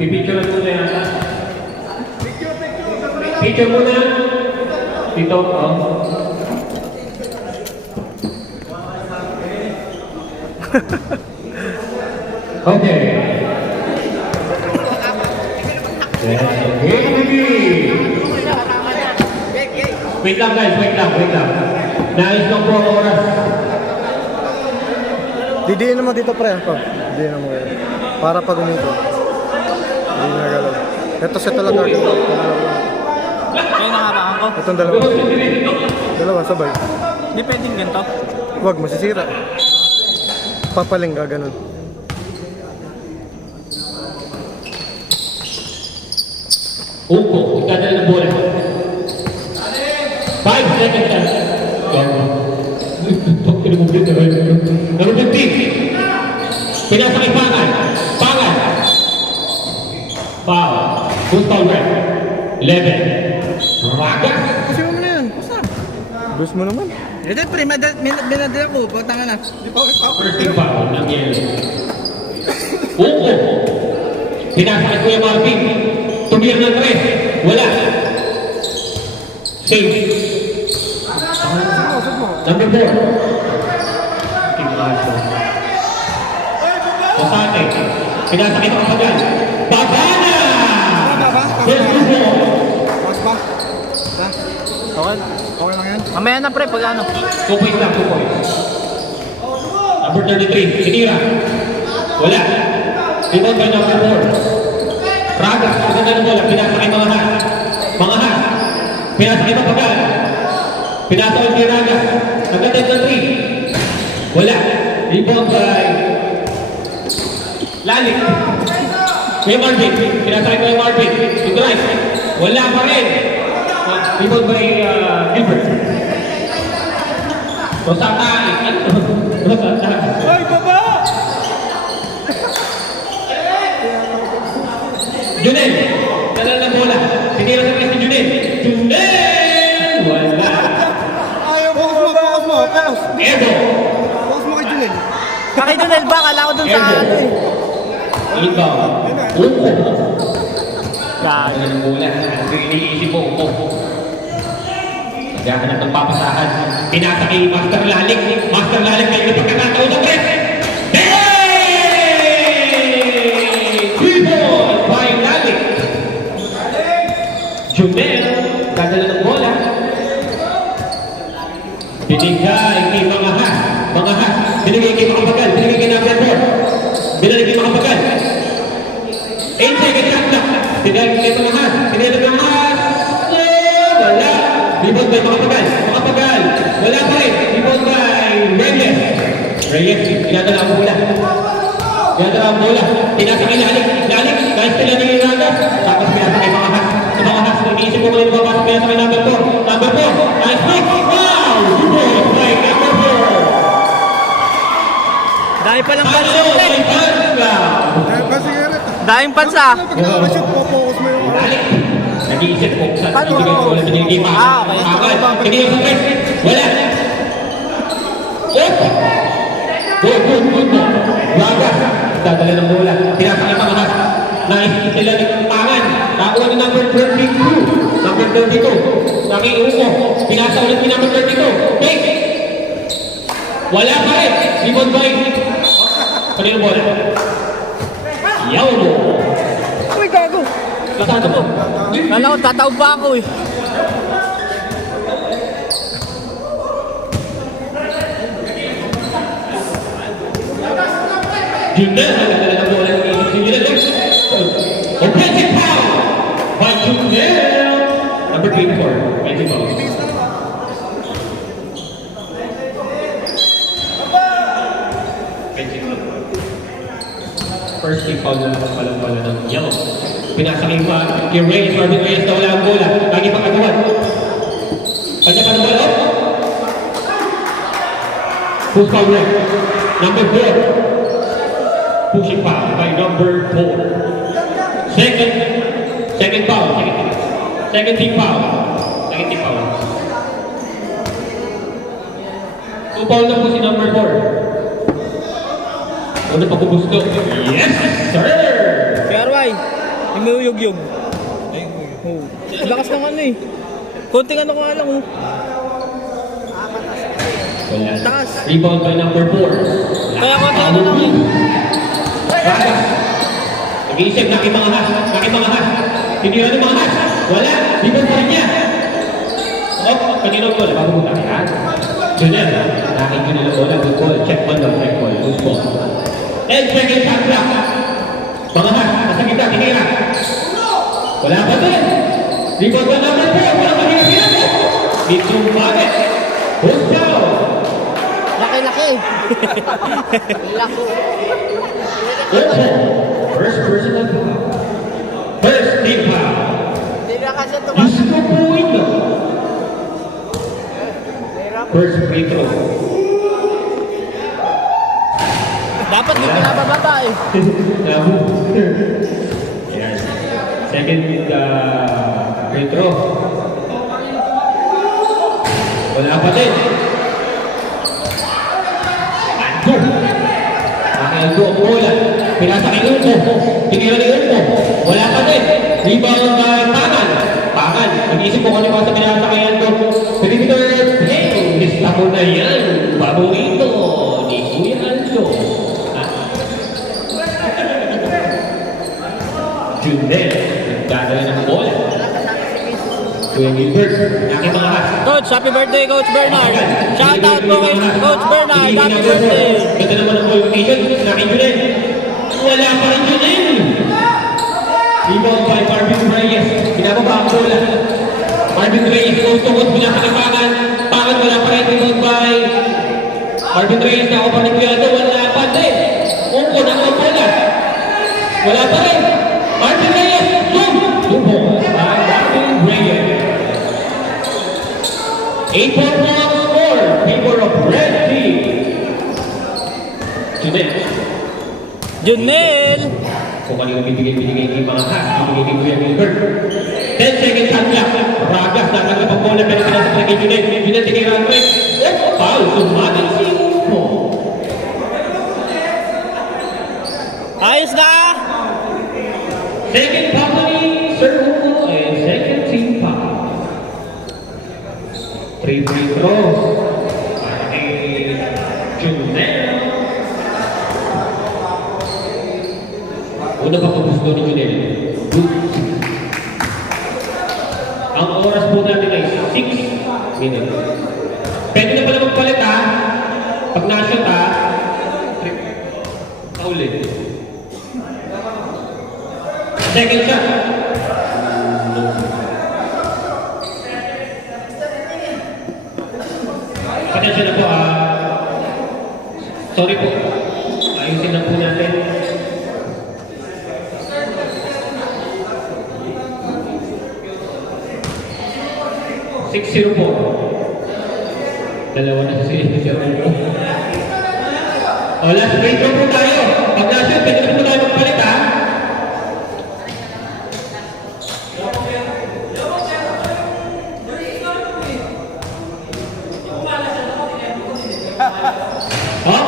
Pipicture muna yata. Picture muna. Dito, oh. Okay. Wait lang guys, wait lang. Nais lang po ang oras. Didiin naman dito pre. Didiin naman kayo. Para pag uminto. Hindi na galaw. Ito set talaga. Kaya nangabakan ko. Itong dalawa. Dalawa sabay. Hindi pwedeng ganito. Huwag, masisira. Papaling ka, ganun. Upo, ikadala ng bola. 5 seconds lang. Number 15. Pinasa kay Pangan. Foul. Good foul right. 11. Raga. Kasi mo na yan. Boost mo naman. Ito pre, binadala ko. Pagtanga na. First team foul ng yellow. Upo. Pinasa kay Kuya Marvin. Tumira ng 3. Wala. Save. Number 4. Timaso. Sasate. Pinasakit ang pagal. Babana! First two. Okay lang yan. Mamaya na pre, pag ano. 2 points lang, 2 points. Number 33. Sinira. Wala. Rebound by number 4. Raga. Pagkanda ng bola. Pinasakit mga hat. Pinasakit ang pagal. Pinasakit ni Raga. Nagdating ng 3. Wala. Rebound by Lalik. Kaya Marvin. Pinasakit by Marvin. Ito right. Wala pa rin. Rebound by Gilbert. Rosata. Rosata. Ay, baba! Junel. Dala ng bola. Tinira sa press ni Junel. Wala. Ayaw, focus mo. Edo. Focus mo kay Junel. Kaki Junel ba? Kala ko dun sa ano eh. Inbound. Upo. Kaya. Dala ng bola. Iniisip mo. Upo. Naghahanap ng papasahan. Pinasa kay Master Lalik. Master Lalik may pagkakataon ng press. Junel, dadala ng bola. Binigay kay mga hat. Binigay kay Makapagal. Binigay kay number 4. Binigay kay Makapagal. 8 seconds shot na. Binigay kay mga hat. Binigay kay mga hat. Wala. Rebound by Makapagal. Wala pa rin. Rebound by Reyes. Pinadala ang bola. Pinasa kay Lalik. Kahit sila ni Raga. Tapos pinasa kay mga hat. Iniisip ko muli lumabas kaya sa number 4. Number 4. Nice pick. Wow! Rebound by number 4. Dahil palang pansa pre. Sige, Dahil pansa. pag nakakashoot, focus mo yung... Nag-iisip ko sa Paano? ibigay ko ulit ng game. Okay. Pinili sa press. Wala. Good. Raga. Dadala ng bola. Pinasa kay mga hat. Naisip sila ng Pangan. Nakuha ni number 32. Number 32. Nakiupo. Pinasa ulit ni number 32. Take. Wala pa rin. Rebound by. Kanino bola? Yawno. Uy, gago. Kasano mo? Kala ko, tataw ba ako eh. Junel. Nagdala ng bola. Offensive foul by Junel. Number 24. Offensive foul. First team foul na palang bola ng yellow. Pinasakay pa kay Reyes. Marvin Reyes na wala ang bola. Lagi pa kagawan. Kanya pa ng bola. Full foul right. Number 4. Pushing foul by number 4. Second foul. Second team foul. 2 foul na po si number 4. Ano pa gusto? Yes, sir! PRY. Imuyog-yog. Oh. Lakas ng ano eh. Konting ano nga lang oh. Wala. Taas. Rebound by number 4. Kaya konting ano lang eh. Raga. Nag-iisip, nakimangahas. Tinira ng mga has. Wala. Rebound pa rin niya. Oh, kanino ko? Bago mo tayo, ha? Junior. Nakit yun nila bola. Good ball. Check ball lang. Check ball. Good ball. 10 seconds shot clock. Mga has. Nasa kita. Tinira. Wala pa din. Rebound by number 4. Wala pa rin yan. It's yung bagay. Hook down. Laki-laki. Laki. First personal foul. First team foul. Hindi na kasi Diyos ko po ito. First free throw. dapat di pinabababa eh. Ayan. Second free throw. Wala pa din. Aldo ang bola. Pinasa kay Ulmo. Tinira ni Ulmo. Wala pa din. Rebound Pangan. Pangan. Nag-iisip ko kung ano ba sa pinasa kay Aldo. Perimeter. Hey! Lista mo na yan. Paborito ni Kuya Aldo. Junel. Nagdadala ng bola. Kuya Gilbert. Aking mga has. Coach, happy birthday Coach Bernard. Shout out po kay Coach Bernard. Happy birthday. Ganda naman ang ball rotation. Aking Junel. Wala pa rin Junel. Rebound by Marvin Reyes. Pinababa ang bola. Marvin Reyes goes to goes. Pinasa ng Pangan. Pangan wala pa rin. Rebound by Marvin Reyes. Ako pa rin Kuya Aldo. Wala pa din. Ungko na ang bola. Wala pa rin. Marvin Reyes. Zoom. Zoom ball by Marvin Reyes. 8-1 score. Favor of red team. Junel. Junel. Kung kanino binigay kay mga has, binigay kay Kuya Gilbert. 10 seconds shot clock. Ragas, natanggap ang bola, pero pinasa kay Junel. Junel, tinira Andres. Foul, sumagin si Upo. Ayos na. Second foul ni Sir Upo and second team foul. 3 free throws. Para kay Junel. Una pa po gusto ni Junel. Ang oras po natin ay 6 minutes. Pwede na pala magpalit ha. Pag na-shot ha. Paulit. Second shot. Pasensya na po ha. Sorry po. Ayusin na po natin. 6-0 po. Dalawa na sa siya po. O, last free throw po tayo. Pag na-shoot, pwede na po tayo magpalit ha. Oh.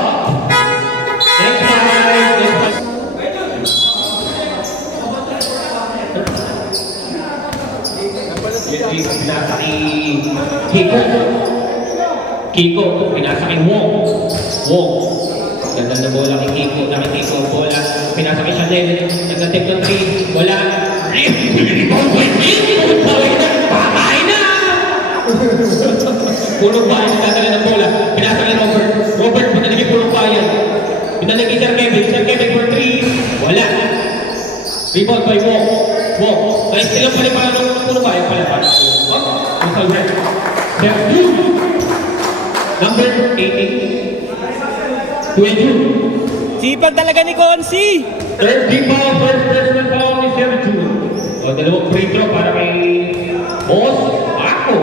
Next time. Pinasa kay Kiko, pinasa kay Wong. Ganda na bola kay Kiko, Kiko ang bola. Pinasa kay Chanel, nagtatip ng 3, wala. Patay na! Pulong bayan, nagtatala ng bola. Pinasa kay Robert, pinalagay pulong bayan. Pinalagay Sir Kevin for 3, wala. Rebound by Wong. Kaya sila pala para ng pulong bayan pala para. Total red. Step 2. Number 18. 22. Sipag talaga ni Konsi. Third team foul, first personal foul ni Sir June. O, dalawang free throw para kay Boss Ako.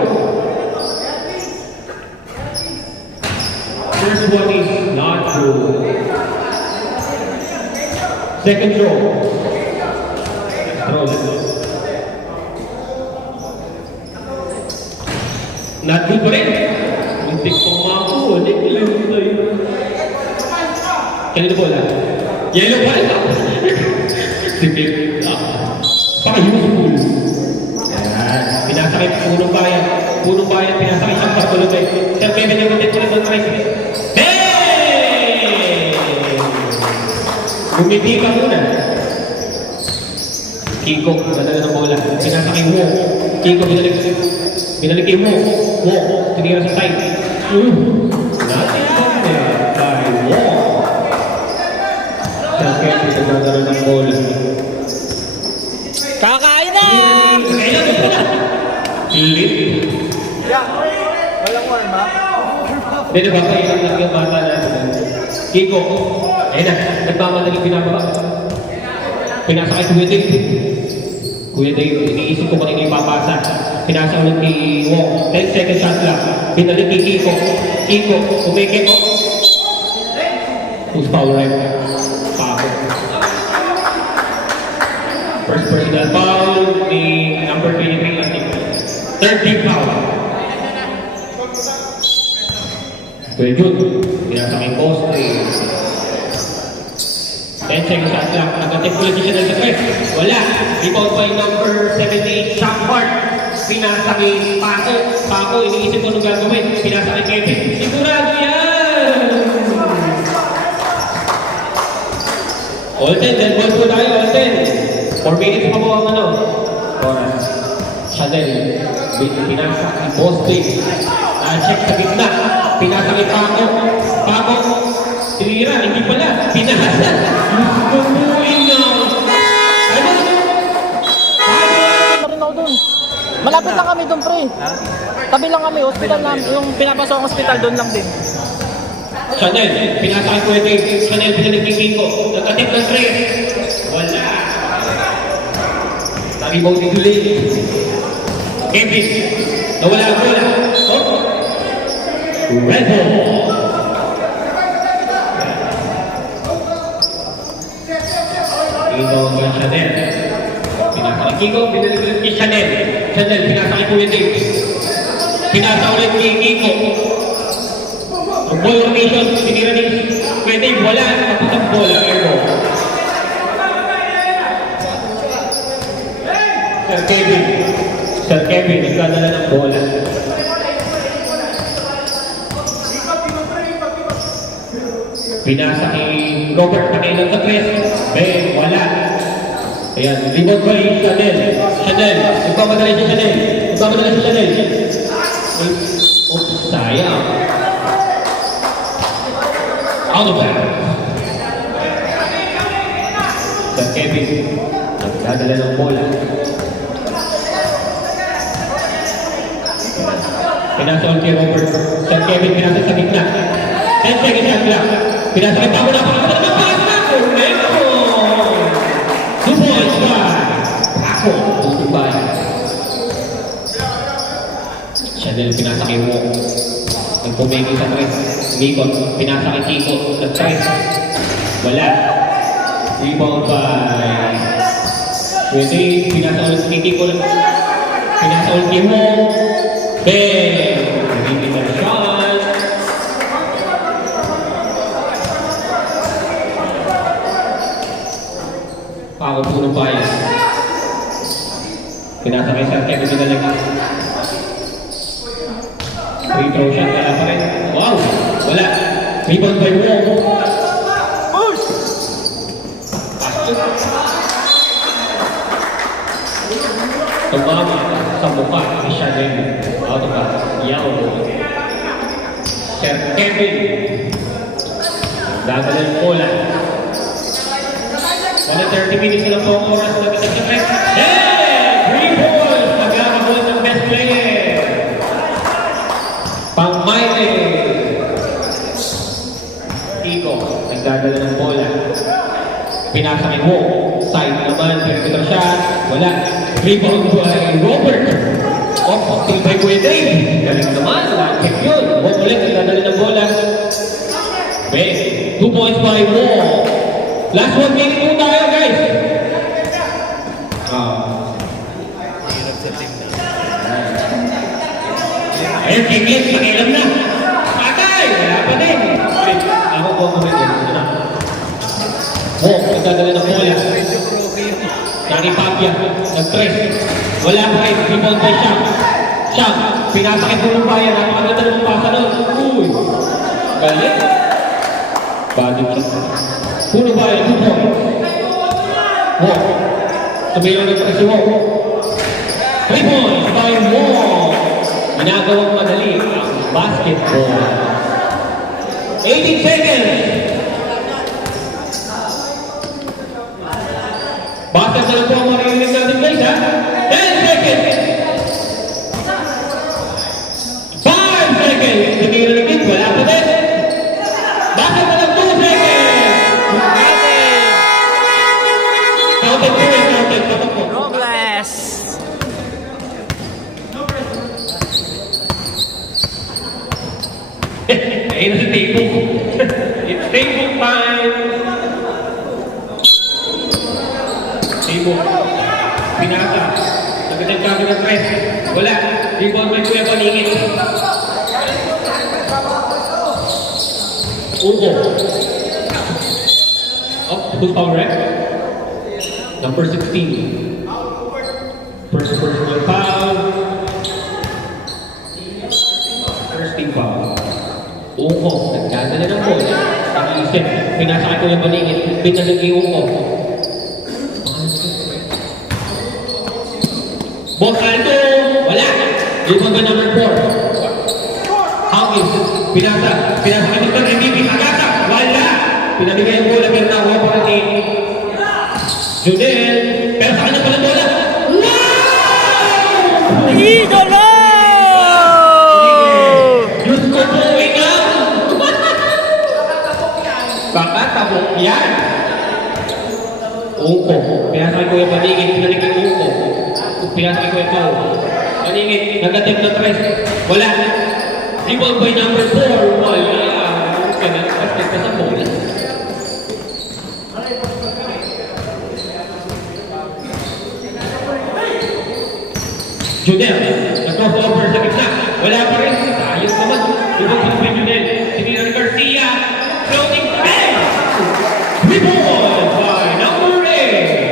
First one is not good. Second throw. Throw. Not good pa rin. Muntik pang mako. Hindi lang sa'yo. Kanina bola. Yellow pa rin. Sige. pinasakit punong bayan. Punong bayan, pinasakit siyang Bartolome. Sir Kevin, nagulit ulit ng tres. Hey! Bumiti ka muna. Kiko, nadala ng bola. Pinasakit mo. Kiko, binalik kay mo. Mo, tinira sa side. Natin kay Mo. Sir Kevin, nadala ng bola. Kakain na! Kailan mo pala? Kilit. Walang warm up. Hindi na ba kayo lang yung bata natin? Kiko, ayun na, nagmamadali pinababa. Pinasa kay Kuya Dave. Kuya Dave, iniisip ko kanina yung papasa. Pinasa ulit kay Wong. 10 seconds shot lang. Pinalik kay Kiko. Kiko, umikit ko. Who's foul right? Pako. First personal foul ni number 23 natin. Third team foul. Kuya Jude, pinasa kay Poste. 10 seconds shot lang. Nag-attempt ulit siya ng tres. Wala. Rebound by number 78, Shaq Bart. Pinasa kay Paco. Paco, iniisip ko nung gagawin. Pinasa kay Kevin. Sigurado yan! Olten, then ball po tayo, Olten. 4 minutes pa po ang ano. Oras. Chanel. Pinasa kay Poste. Check sa gitna. Pinasa kay Paco. Paco. Tinira, hindi pala. Pinasa. Bubuin na. Ano? Rin ako dun. Malapit lang kami dun, pre. Tabi lang kami, hospital namin. Yung pinapasok ang hospital doon lang din. Chanel, pinasa kay Kuya Dave. Chanel, pinalik kay Kiko. Nagkatip ng tres. Wala. Naribaw ni Dulay. Kevin. Nawala ang bola. Oh. Red ball. Ito ang Chanel. Pinasa kay Kiko, pinalik ulit kay Chanel. Chanel, pinasa kay Kuya Dave. Pinasa ulit kay Kiko. Ang ball rotation, tinira ni Kuya Dave, wala. Kaputang bola, airball. Sir Kevin. Sir Kevin, nagkadala ng bola. Pinasa kay Robert, nakailan sa tres. Ben, wala. Ayan, rebound by Chanel. Chanel, nagpamadali si Chanel. Nagpamadali si Chanel. Oops, sayang. Out of bounds. Sir Kevin, nagdadala ng bola. Pinasa ulit kay Robert. Sir Kevin, pinasa sa gitna. 10 seconds shot lang. Pinasa kay Paco na Paco na mapasa. Correcto! 2 points by Paco. Tutubay. Chanel, pinasa kay Wong. Nagpumigil sa tres. Mikot, pinasa kay Kiko. Nag-tres. Wala. Rebound by Pwede, pinasa ulit kay Kiko. Pinasa ulit kay Wong. Ben! Nagiging na shot. Paco po ng bayan. Pinasa kay Sir Kevin Minalag. Free throw shot kaya pa rin. Wow! Wala. Rebound by Wong. Tumama sa mukha ni Chanel. Out of bounds. Yaw. Sir Kevin. Dadala ng bola. 30 minutes na po ang oras na kita sa press. Hey! 3 balls! Magkakabuhat ng best player. Pang-Maite. Kiko, nagdadala ng bola. Pinasa kay Mo. Side naman, pinagkita siya. Wala. Rebound by Robert. Off, still by Kuya Dave. Galing naman, check yun. Mo ulit, nagdadala ng bola. Okay, 2 points by Mo. Last 1 minute po tayo, guys. Ayun, kikit, pakialam na. Patay! Wala pa din. Ako po ang kumit. Ito na. Nagdadala ng bola. Nani Papia, nag-tres. Wala pa rin, rebound by Shaq. Siyang, pinasakit mo ng bayan. Napakaganda ng pasa nun. Uy! Galit. Body kick. Puno bayan, 2 points. Walk. Tumayo ng presi walk. 3 points by Walk. Ginagawang madali ang basketball. 18 seconds. Basket na lang po ang maririnig natin guys ha. 10 seconds. 5 seconds. Hindi na naging. Wala pa din. Basket na lang 2 seconds. Counted po yan. Counted. Counted po. Robles! Ayun na si Table. It's table time. Table. Pinasa. Nagkatag kami ng press. Wala. Rebound may kuya paningin. Ugo. Oh, who's foul rep? Number 16. First personal foul. First team foul. Ugo. Nagdadala ng ball. Nag-iisip. Pinasa ko yung paningin. Pinalagi Ugo. Boss Alto, wala. Rebound by number 4. Hawkins, pinasa ka dito ng MVP, Agata, wala. Pinabigay ang bola, pero nakuha pa rin ni Judel, pero sa kanya pala bola. Wow! Idolo! Diyos ko po, ikaw! Baka tabok yan. Uko, pinasa ko yung paningin, pinalagay Uko. Pinasa ko ito. Paningin, nag-attempt na tres. Wala. Rebound by number 4. Wala. Kaya basket pa sa bola. Judel, nag-crossover sa gitna. Wala pa rin. Ayos naman. Rebound sa Judel. Sinira ni Garcia. Floating bang! Rebound by number 8.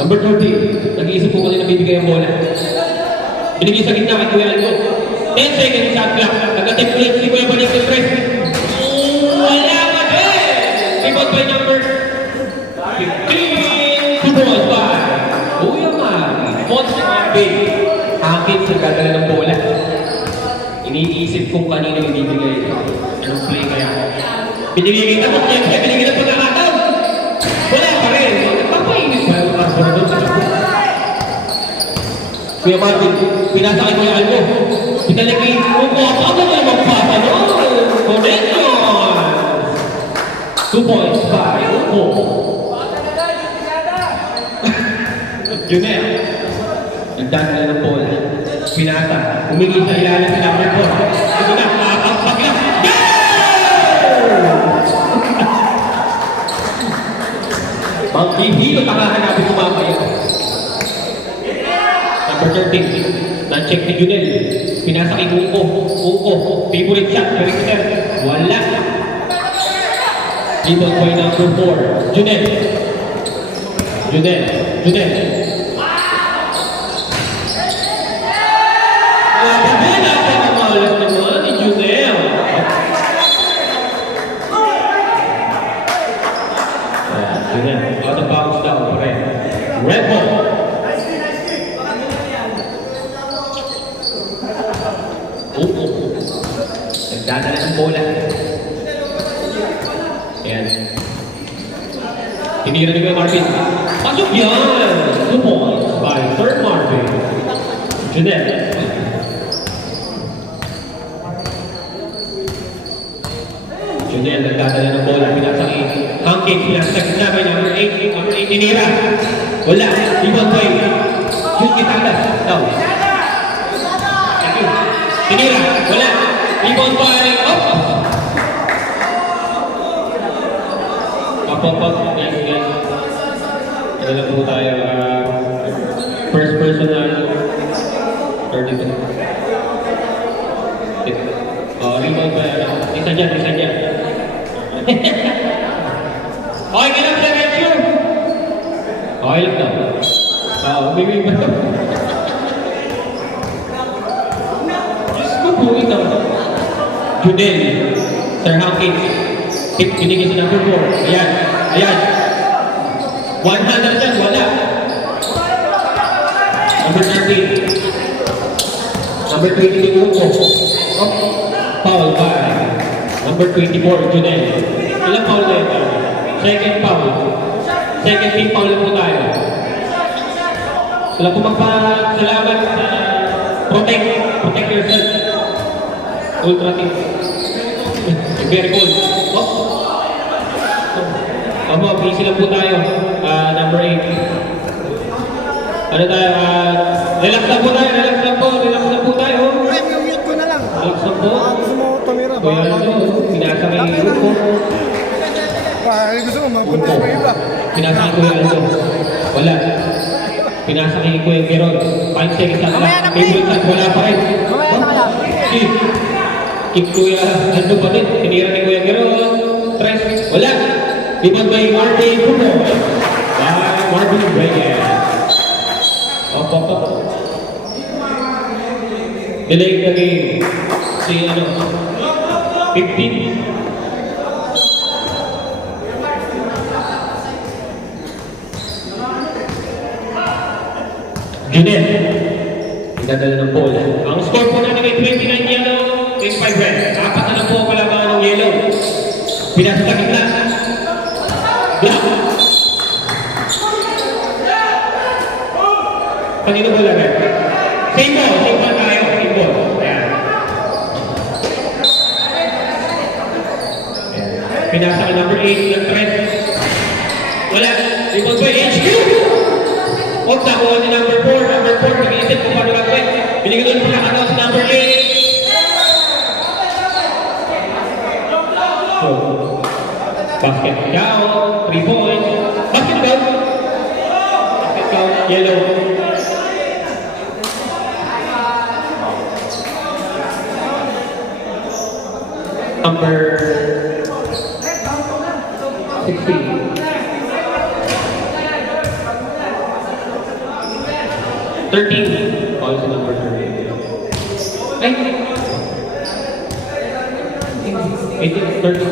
Number 30, nag-iisip po kanina bibigay ang bola. Binigay sa gitna kay Kuya Aldo. 10 seconds shot clock. Nag-attempt ulit si Kuya Balik ng press. Wala pa din! Rebound by number 15. 2 balls by Kuya Mari. Monster Marvin. Akin sa gagala ng bola. Iniisip kung kanino ibibigay ito. Anong play kaya? Binibigay na mo, siyempre, binibigay na pagkakataon. Wala pa rin. Magpapainis pa yung transfer doon sa Japan. Kuya Marvin, pinasa kay Kuya Aldo. Pinalagay mo po. Ako na magpapa noon. Connection. 2 points by Uko. Yun na. Nagdaan na ng bola. Pinasa. Umigil sa ilalim sa number 4. Ito na. Nakakapag lang. Maghihilot ang hahanapin ko mamaya. Number 13. Na-check ni Junel. Pinasa kay Uko. Uko. Favorite shot. Perimeter. Wala. Rebound by number 4. Junel. Junel. Junel. Grabe na siya namalas naman ni Junel. Junel. Out of bounds daw. Red ball. Nagdadala ng bola. Ayan. Tinira ni Kuya Marvin. Pasok yan! 2 points by third Marvin. Junel. Junel nagdadala ng bola. Pinasa kay Hangkin. Pinasa sa gitna by number 8. Number 8 tinira. Wala. Rebound by Jun Gitagas. Down. Thank you. Tinira. Wala. Rebound by Pop-up. Guys. Ano lang po tayo. First person na 32. Rebound by isa dyan. Okay ka lang sa lecture? Okay lang daw. Bibig ba? Diyos ko po ito. Judel, Sir Hawkins, binigay sa number 4. Ayan, ayan. 100 yan, wala. Number 13. Number 22, Uko. Oh, foul by number 24, Judel. Ilang foul na ito? Second foul. Second team foul po tayo. Sila po magpasalamat sa protect yourself. Ultra team. Very cool. Busy lang po tayo. Number 8. Ano tayo? Relax lang po tayo. Relax lang po tayo. Ay, mute ko na lang. Relax lang po. Gusto mo tumira ba? Kuya Aldo, pinasakay yung ko. Gusto mo, mapuntis mo iba. Pinasakay Kuya Aldo. Wala. Pinasakay Kuya Geron. 5 seconds na Mamaya na, Favorite shot, wala pa rin. Mamaya na lang. Keep Kuya Aldo pa rin. Tinira ni Kuya Geron. Tres. Wala. Ibang by Marvin Bruno. Marvin Reyes. Opo. Delay na game. Si 15. Junel. Idadala ng ball. Ang score po natin ay 29 yellow, 25 red. Apat na po kalabangan ng yellow. Pinasa sa gitna. Block. Kanino ba lang? Same ball tayo. Same ball. Ayan. Pinasa ka number 8 ng threat. Wala. Rebound by HQ. Huwag nakuha ni number 4. Number 4, nag-iisip kung paano gagawin. Binigyan doon pala ka sa number 8. So, basket count, 3 points. Basket count. Basket count, yellow. Number 16. 13. Policy number 13. Ay! 18, 13.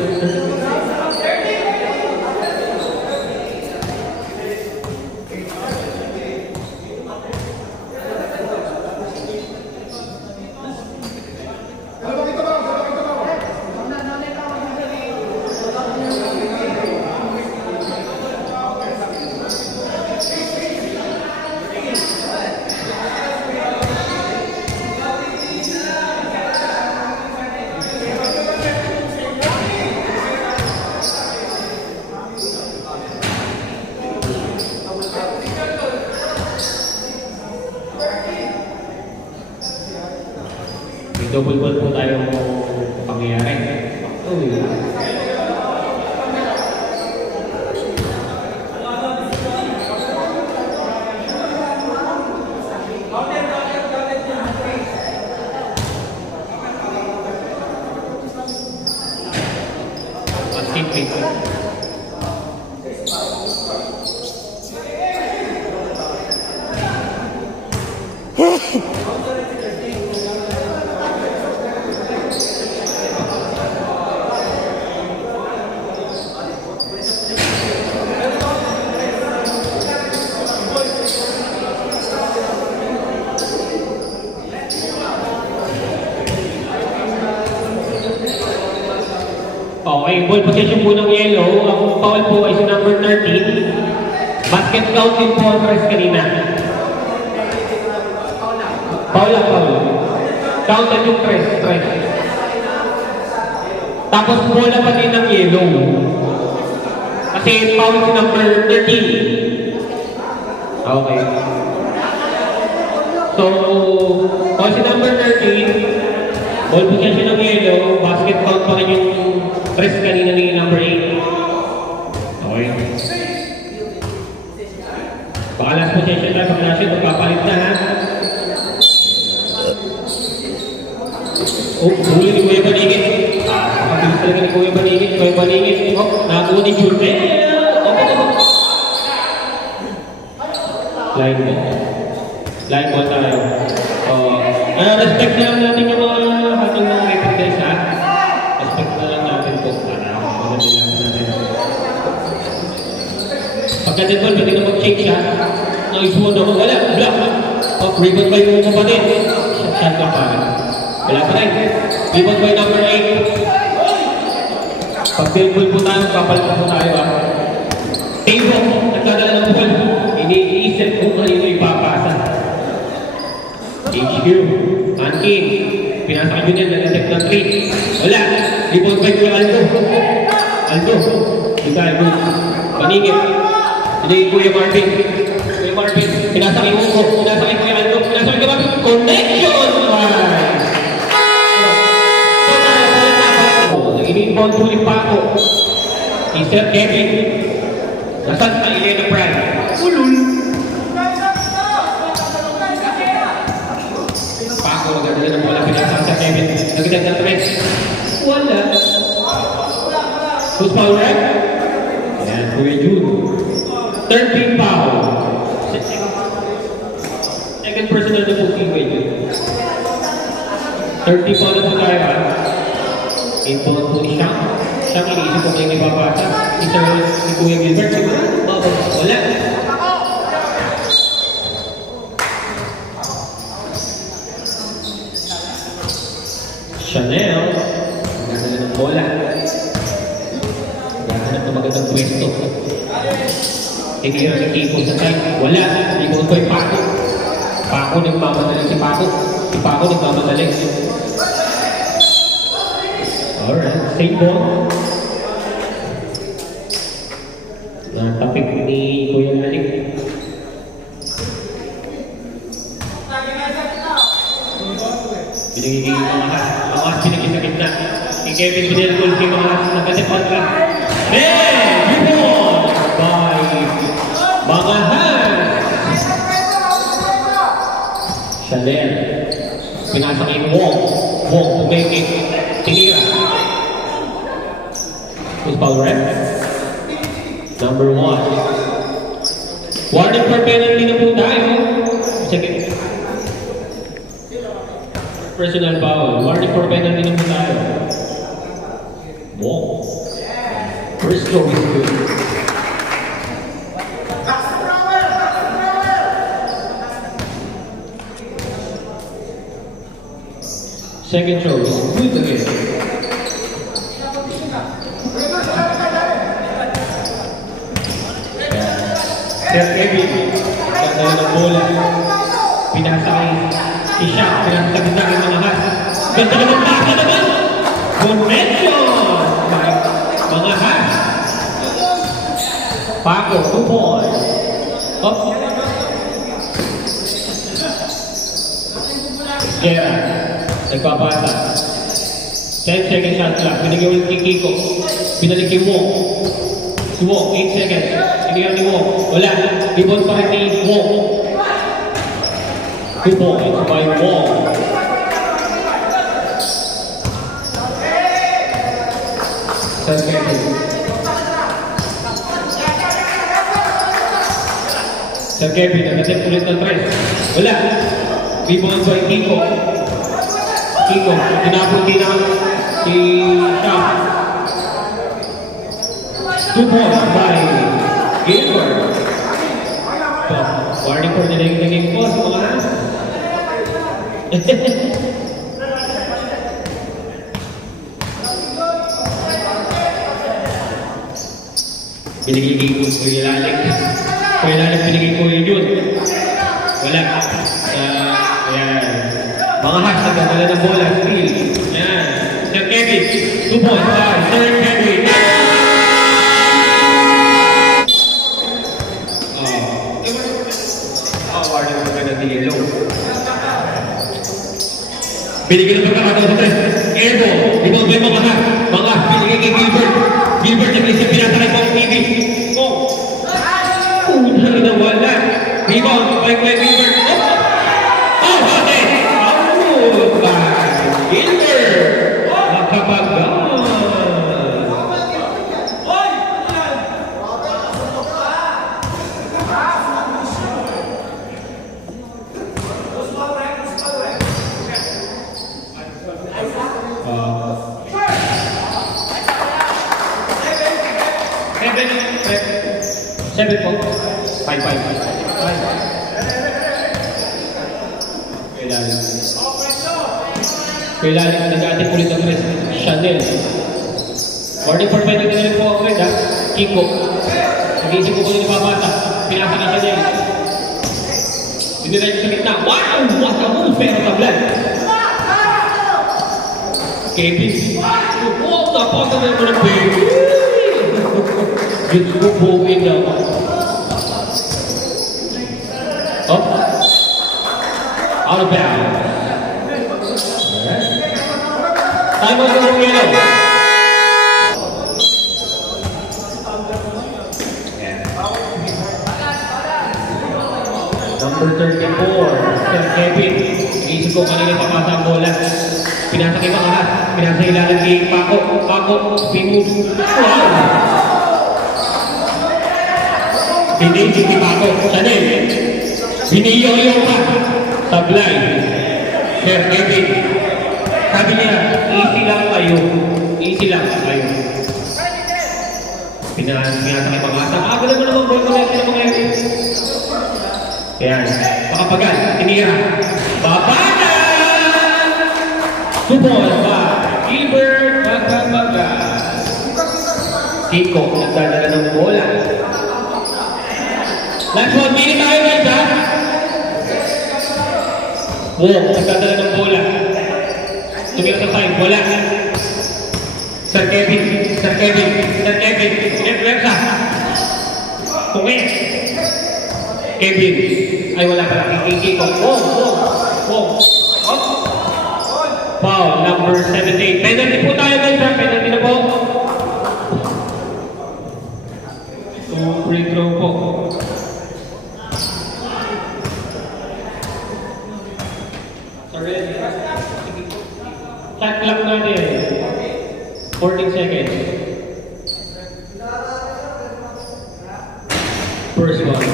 Double ball po tayo pangyayari. Uy. Basket pick. Okay, ball position po ng yellow. Ang foul po ay si number 13. Basket count din po ang press kanina. Foul. Counted yung press. Tapos bola pa din ng yellow. Kasi foul si number 13. Okay. So, foul si number 13. Ball position ng yellow. Basket count pa rin yung press kanina ni number 8. Okay. Baka last possession tayo pag na-shoot, magpapalit na ha. Huli ni Kuya Banigit. Pakabilis talaga ni Kuya Banigit. may balingit. Oh, nakuha ni Jumel. Line ball. Line ball tayo. Respect na lang natin yung mga ating mga referees, ha? Respect na lang natin po. Maganda lang natin. Pagka-dead ball, pwede na mag-change, ha? Nang-ismo na mo. Wala. Block. Rebound by yung kapatid. Shot ka pa. Wala pa rin. Rebound by number 8. Pag-dead ball po tayo, kapal po tayo, ha? Tabo, nagdadala ng ball. Iniisip kung kanino ipapasa. HQ, Ankin, pinasa ka yun yan, nag-attempt ng 3. Wala, rebound by Kuya Aldo. Aldo, ika Aldo. Maningit. Hindi Kuya Marvin. Kuya Marvin, pinasa kay Hugo, pinasa kay Kuya Aldo, pinasa kay Kuya Marvin. Connection! Nag-inbound po ni Paco. Si Sir Kevin. Nasaan ang Elena Brad? Ulul! Paco, nagdadala ng bola, pinasa sa Kevin. Nagdag ng 3. Wala. Who's foul, right? Ayan, Kuya Jude. 13 foul. Second personal na po Kuya Jude. 30 foul na po tayo, ha? Ito po ni Shaq. Shaq, iniisip ko kayong ibabasa. Si Kuya Gilbert, siguro, wala. Chanel, maganda ng bola. Maganda ng magandang pwesto. Tinira si Kiko sa side. Wala. Rebound ko yung Paco. Paco nagmamadali si Paco. Si Paco nagmamadali. Alright, same ball. Natapik ni Kuya Malik. Pinagiging mga has. Mga has pinag-isakit na. Si Kevin Binelgol kay mga has. Nagkasipan ka. Rebound by mga has. Chanel. Pinasa kay Wong. Wong, tumekik. Tinira. Who's foul, right? Number 1. Warning for penalty na po tayo. Second. Personal foul. Warning for penalty na po tayo. Wow. First throw is good. Second throw is good again. Sir Kevin, nagdala ng bola. Pinasa kay Ishak, pinasa sa gitna ng mga has. Ganda naman pasa naman! Convention! Mga has. Paco, 2 points. Up. Guerra, nagpapasa. 10 seconds shot clock. Binigyan ulit kay Kiko. Binalik kay Wong. Si Wong, 8 seconds. Binigyan ni Wong. Wala. Rebound pa rin ni Wong. 2 points by Wong. Sir Kevin. Sir Kevin, nag-attempt ulit ng 3. Wala. Rebound by Kiko. Kiko, tinapon din ang si Shaq. 2 points by Gilbert. So, warning for delaying the game po sa mga has. Binigay Kiko sa Kuya Lalig. Kuya Lalig binigay ko yun. Wala. Ayan. Mga has, nagdadala ng bola. Steal. Ayan. Sir Kevin, 2 points by Sir Kevin. Warning for penalty yellow. Binigyan ng pagkakataon sa 3. Airball. Rebound by mga has. Mga has, binigay kay Gilbert. Gilbert, nag-isip pinasa kay Pong TV. Pong. Unang nawala. Rebound by Gilbert. Oh, okay. Out by Gilbert. Nakabagal. 7 po. 5. Kailangan nag-ating ulit ang press. Chanel. Warning for pwede na rin po ako ha. Kiko. Nag-iisip ko kung nababata. Pinasa na Chanel. Diniretso sa gitna. Wow! What a move! Pero tablan. Kevin. Oh, tapos na naman ng baby. Diyos ko buuin na. Oh. Out of bounds. Time out for yellow. Number 34, Sir Kevin. Iisip ko kanina papasa ang bola. Pinasa kay Pangahat. Pinasa ilalim kay Paco. Paco, pinus. Wow! Hindi Paco. Chanel. Biniyo-yo pa. Tablay. Sir Kevin. Sabi niya, easy lang kayo. Easy lang kayo. Pinasa kay Pangahat. Ako naman naman boy ko lang sila mga yun. Ayan. Makapagal. Tinira. Babana! Subol pa. Gilbert. Makapagal. Kiko. Nagdadala ng bola. Last 1 minute tayo guys ha. Wow. Nagdadala ng bola. Tumira sa time. Bola. Sir Kevin. Reversa. Tungin. Kevin. Ay, wala pala. Kiko. Wow. Up. Foul. Number 17. Penalty po tayo guys ha. Penalty na po. So, free throw po. Sorry. Shot clock natin. 14 seconds. First one. Okay.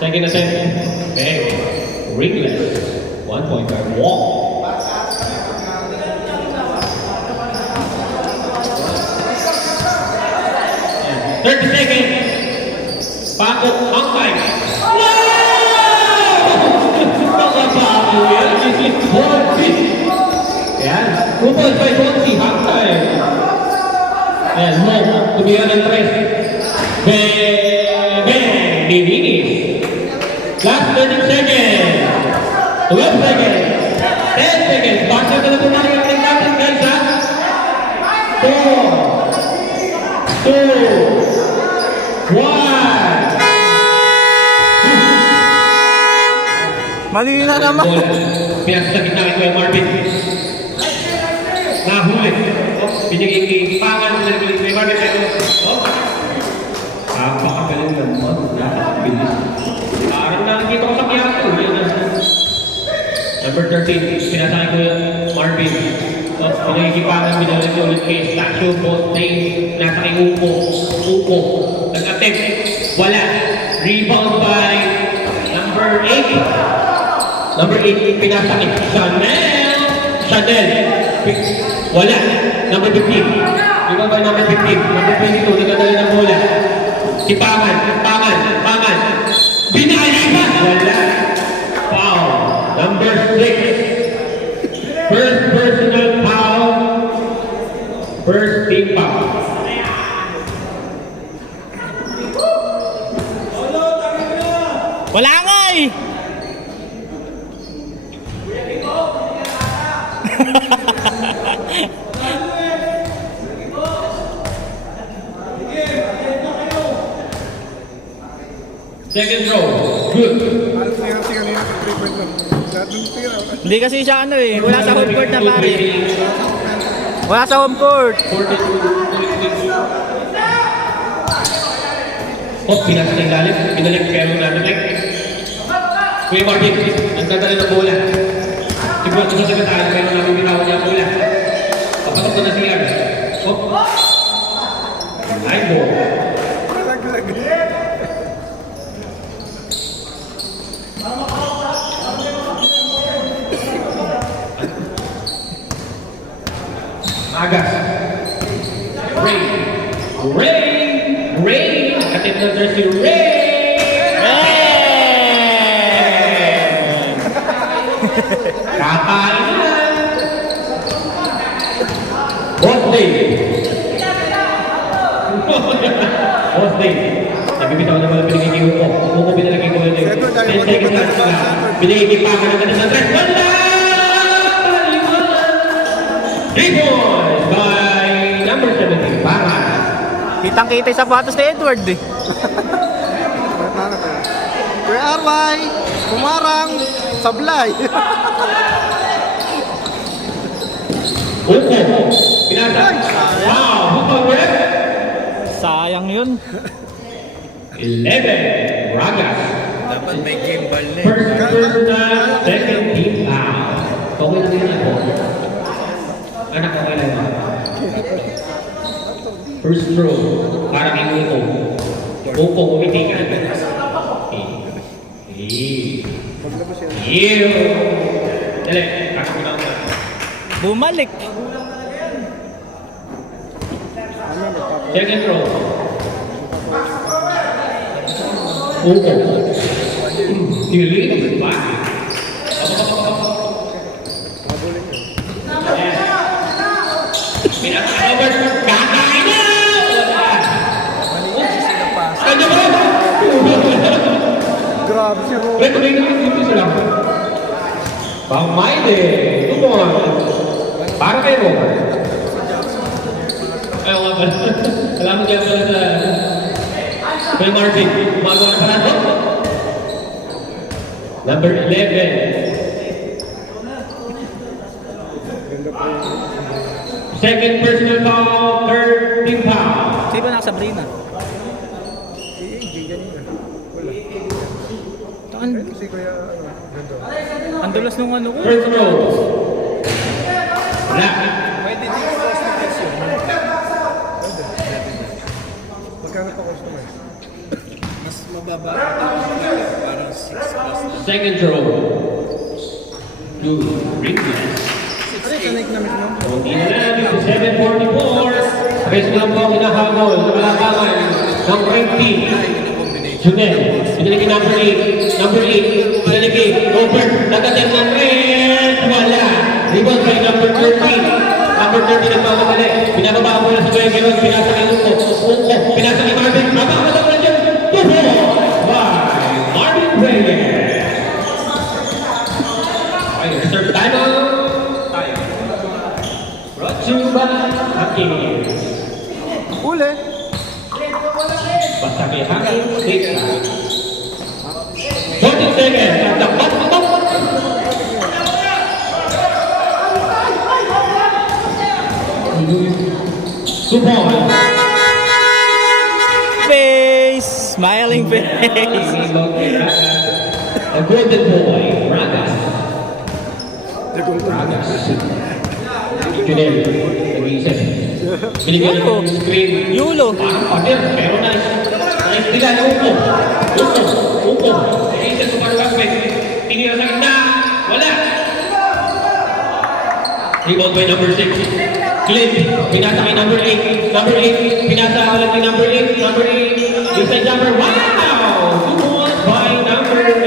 Second attempt. Bang. Ringless. 1 point by Wall. And 30 seconds. Paco, on time. No! Mga Paco yan. This is 1-5. Yan. 2 points by Fonzie. Half time. Yan. Mo. Tumira ng 3. Bang. Dininis. Last 30 seconds. 12 seconds. 10 seconds. Bakit na po natin ang natin guys ha? 4, 2, 1. Mali na naman. Pinasasakit na kay Kuya Marvin. Nahuli. Binigay kay Pangan. Pinagbilis kay Marvin. Napakagaling naman. Napakabilis. Parang nakikita ko sa Quiapo. Number 13. Pinasakit ko yung Marvin. Pinagigipangan. Binalik ulit kay Statue. Post name. Nasa kay Upo. Nag-attempt. Wala. Rebound by number 8. Number 8, pinasakit. Chanel. Wala. Number 15. Iba ba number 15? Number 22, nagdadala ng bola. Si Pangan. Binali ba? Wala. Foul. Number 6. First personal foul. First team foul. Wala nga eh. Second row. Good. Hindi kasi siya ano eh. Wala sa home court na pare. Wala sa home court. Pinasa ng lalim. Pinalik pero natin like. Kuya Marvin, nagdadala ng bola. Siguro ito sa sekretary, pero namin binawan niya ang bola. Papatok ko na si Yar. Line ball. Agas. Ray. Nakatip na si Ray. Kakain na. Bosley. Nagbibitaw na mga pinagiging ko. Umuko pinalagay ko yun. 10 seconds lang sila. Pinagigipakan na ganun sa tres. Wala! 3 points by number 17. Pangan. Kitang-kita yung sapatos ni Edward eh. Kuya Arway, kumarang, sablay. Uko. Pinasa. Wow. Hukal rep. Sayang yun. 11. Ragas. Dapat may game ball na. First personal, second team foul. Okay lang yun ako. Anak, okay lang ako. First throw. Parang yung Uko. Uko, umiti ka. Dali, kakapuna ko. Bumalik. Second row. Uko. Dili. Bakit? Pinaka-over. Kakain na! Kanya ba? Grabe si Ro. Wait, dito sila. Pang-mind eh. Come on. Para kayo mo. Ayaw nga pala. Salamat kayo pala sa... Kuya Marvin, gumagawa na pala ito. Number 11. Second personal foul, third team foul. Sino ba nakasabrina? Si Kuya, ganda. Ang dulas nung ano ko. First row. Wala. Pwede din customize yun. Magkano pa customize? Mas mababa parang 6 plus na. Second row. Two. Ringless. Ano yung connect namin naman? Hindi na natin sa 744. Pwes lang po hinahabol sa malabangan ng red team. Junel, pinalagay number 8. Number 8, pinalagay. Robert, nagatim ng red. Wala. Rebound by number 13. Number 13 nagmamadali. Pinababa mo na sa Kuya Gerald. Pinasa kay Uko. Uko, pinasa kay Marvin. Mababa na dyan. Tuho! By Marvin Reyes. Okay, reserve time on. Brought to you by Hakim. Uli. Basta kay Hakim, take time. 14 seconds. At the bottom. 2 points. Face! Smiling face! A golden boy, Ragas. Ragas. Junel, nag-iisip. Binigyan na ng screen. Yulo. Parang pader, pero naistila na Uko. Uko. Nag-iisip sa Marwasweg. Tinira sa gitna. Wala. Rebound by number 6. Clint, pinasa kay number 8. Number 8, pinasa ulit kay number 8. Number 8, inside number. Wow! 2 points by number 8.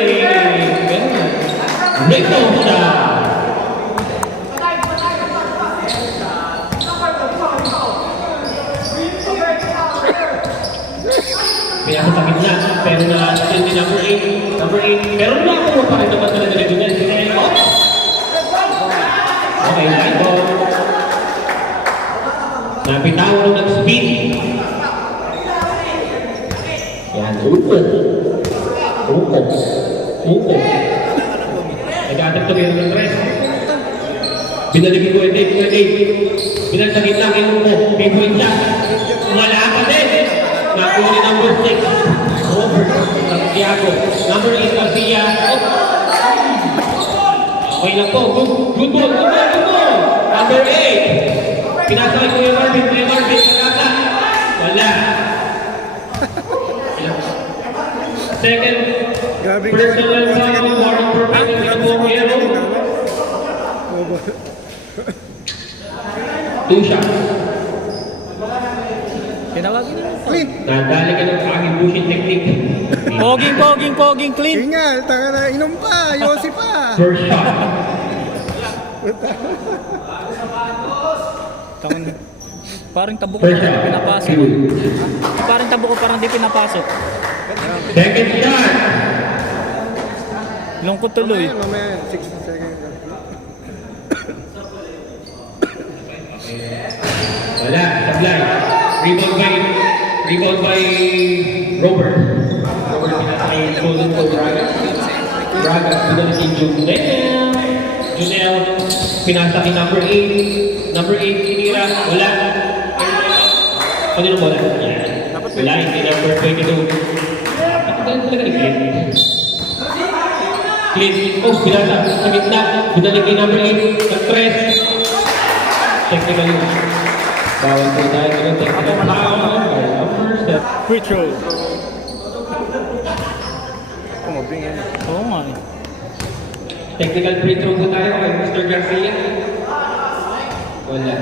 Rico shot. Pinasa sa gitna, pero na-assist ni number 8. Number 8, pero nakakuha pa rin naman talaga ni Junel. Okay, line ball. Napitawan ng nag-speed. Yan, Uko. Nag-atap to meron ng tres. Binalagin ko yung 8. Binalagin lang yung Uko. Pinpoint shot. Wala pa din. Nakuha ni number 6. Robert Santiago. Number 8, Garcia. Okay lang po. Good ball. Number 8. Pinasa kay Kuya Marvin. Nakaka. Wala. Second. Grabe ka. Personal foul. Warren Perfect. 2 shots. Tinawagin na. Clean. Nadali ka ng aking pushing technique. Poging, clean. Hingal, tanga na, inom pa, yosi pa. First shot. Tangan. Parang tabo ko First parang di shot. pinapasok. Good. Parang tabo ko parang di pinapasok. Second shot. Lungkot tuloy. Mamaya, 60 seconds. Wala, sablay. Rebound by Robert. Robert pinasakay yung golden to Braga. Braga, pinasakay si Junel. Junel, pinasakay number 8. Number 8, sinira. Wala. Kanino bola? Yan. Wala, hindi number 22. Napagaling talaga ni Clint. Clint, oh, pinasa. Sa gitna. Binalik kay number 8. Nag-press. Technical yun. Bawal po tayo ng technical foul. First, Free throw. Kumabing yan. Oo nga eh. technical free throw po tayo kay Mr. Garcia. Wala.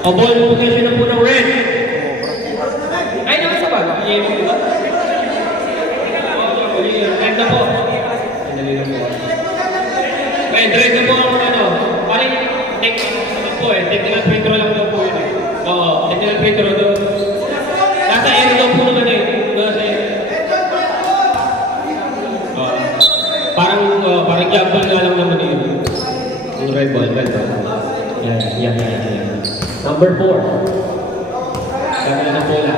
O ball possession na po ng red. Ay, nakasa ba? Yes, di ba? Red na po. Sandali lang po. Red na po ang ano. Parang technical po eh. Technical free throw lang daw po yun eh. Oo, technical free throw daw. Nasa air daw po naman eh. Nasa air. Parang jumble nga lang naman yun. Yung red ball. Yan. Number 4. Kami na ng bola.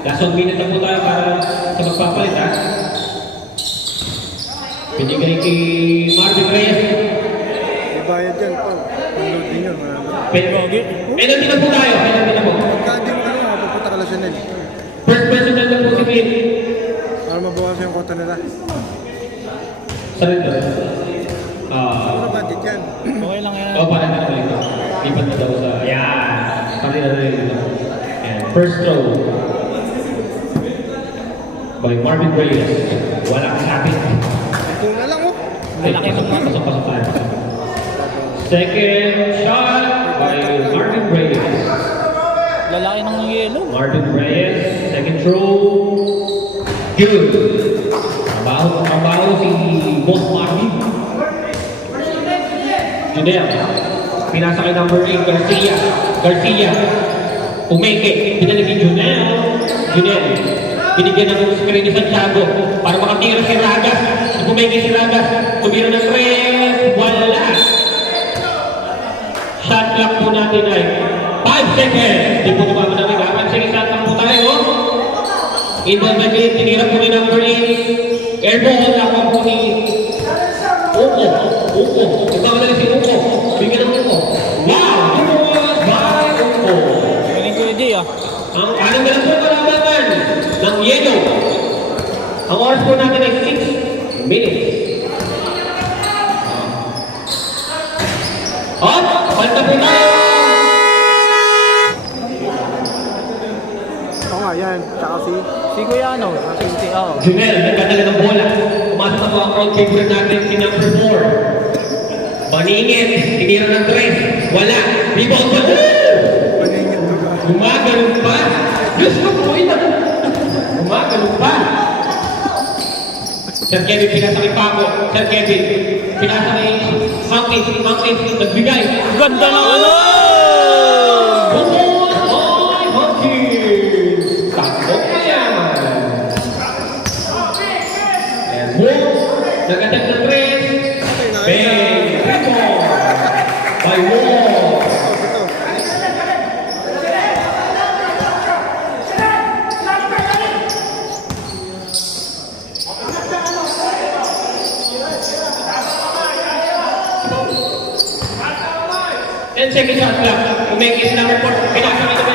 Last 1 minute na po tayo para sa magpapalit ha. Binigay kay Marvin Reyes. May bayad yan, Paul. Unload din yun, marami. Penalty na po tayo. Penalty na po. Pagka di mo ano, pupunta ka lang sa net. First personal na po si Clint. Para mabawasan yung kota nila. Surrender. Ano budget yan? Okay lang yan. Para na naman ito. Lipat na daw sa... Yan! Pati na rin ito. And first throw. By Marvin Reyes. Wala kasapit. Ito na lang, oh. Malaki ng mga. Pasok tayo. Second shot by Marvin Reyes. Lalaki ng yellow. Marvin Reyes. Second throw. Good. Trabaho si Boss Marvin. Junel. Pinasa kay number 8, Garcia. Umeke. Pinalik ni Junel. Binigyan ng screen ni Santiago para makatira si Ragas. Umeke si Ragas. Tumira ng 3. Wala. Shot clock po natin ay 5 seconds. Di po tumama na may sige, shot clock po tayo. Inbound by Clint. Tinira po ni number 8. Airball. Lakwa po ni Uko. Nagkakalala si Uko. Bigyan ng Uko. Wow! Inbound by Uko. Galing ko yung ah. Ang anong na lang po kalaban ng yellow. Ang oras po natin ay 6 minutes. At, palta po tayo! Oo nga, yan. Tsaka Si Kuya ano? Oo. Jumel, nagkadala ng bola. Pumasok na po ang crowd favorite natin si number 4. Maningit, tinira ng 3. Wala. Rebound pa. paningin to ka. Gumagalong pa. Diyos ko po ito. Gumagalong pa. Sir Kevin, pinasakay pa ako. Sir Kevin, pinasakay Hawkins, nagbigay. Ganda ng ano! Hawkins! Takbo ka yan! And Wolf, nagadag ng 3. Bang! Rebound! By Wolf! Ito. And second shot clock. Umeke si number 4. Pinasakay na ba?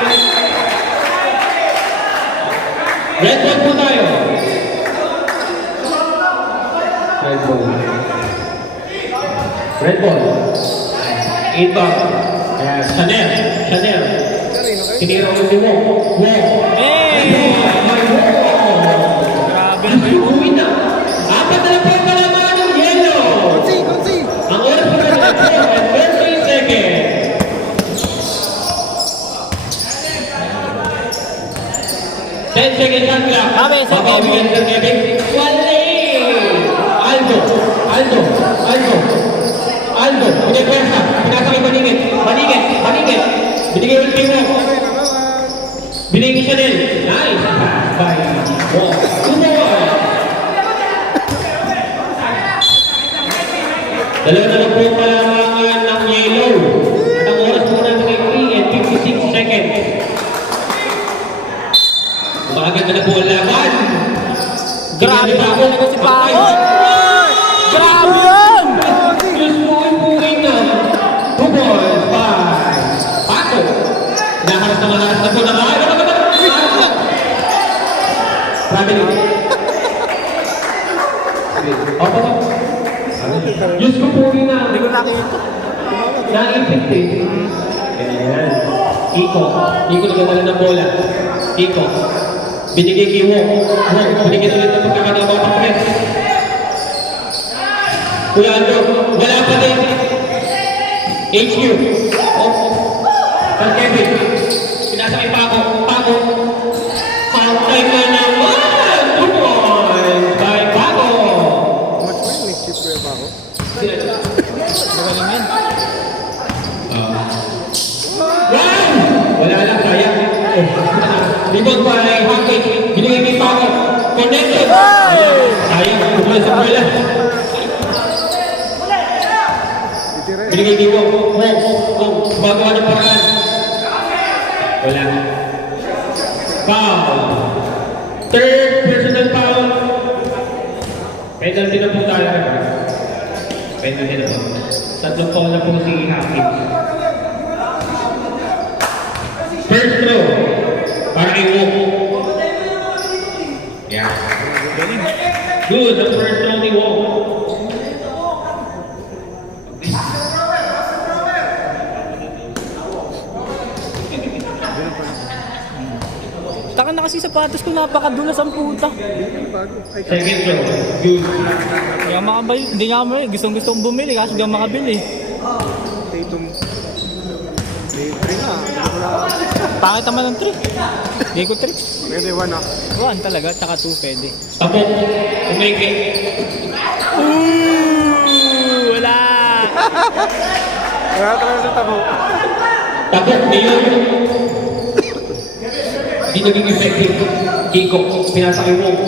Red ball po tayo. Red ball. Inbound. Chanel. Tinira ko si Wong. Hey! Grabe na kayo. Uwi na. Apat na lang po ang kalamangan ng yellow. Konsi! Ang oras po na 30 seconds. sa Babaw bigyan Sir Kevin. Wale! Aldo. Binigay pwersa. Pinasakay Baningit. Binigay ulit kay Mo. Binigay kay Chanel. Nice. By Mo. Tumor. Dalawa na lang po yung palamangan ng yellow. At ang oras po natin ay 3 and 56 seconds. Maganda na po ang laban. Grabe Tingnan ako niyo na si Pao. Grabe yun! Diyos mo ay buhay na. Tumor. By Pato. Hinaharas na po na lahat. Traveling. Opo. Diyos ko po na. Hindi ko nakita. Naipit eh. Ayan. Iko nagdadala ng bola. Iko. Binigay kay Wo. Binigay ulit ng pagkakataon ng press. Kuya Aldo, wala pa din. HQ. Sir Kevin. Pinasa kay Paco. Patay ka naman! 2 points by Paco. Nag-chip ko pa ako. Magaling yun. Wala lang, sayang. Rebound pa ay Haki. Binigay kay Paco. Connected. Sayang, kumula sa bola. Binigay kay Wong. Gumagawa ng paraan. Wala. Foul. Third personal foul. Penalty na po tayo. Penalty na po. Tatlong foul na po si Haki. First throw. Para kay Wong. Yeah. Good. The first throw ni Wong. Taka na kasi sapatos ko, napakadulas ang puta. Second throw. Good. Kaya makabay, hindi nga kami, gustong bumili, kasi hindi nga makabili. Tatum. May 3 na. Pangit naman ng 3. Hindi ko 3. Pwede 1 na. 1 talaga, tsaka 2 pwede. Tapos, umeke. Wala! Wala talaga sa tabo. Tapos, ngayon, hindi naging effective. Kiko, pinasa kay Wong.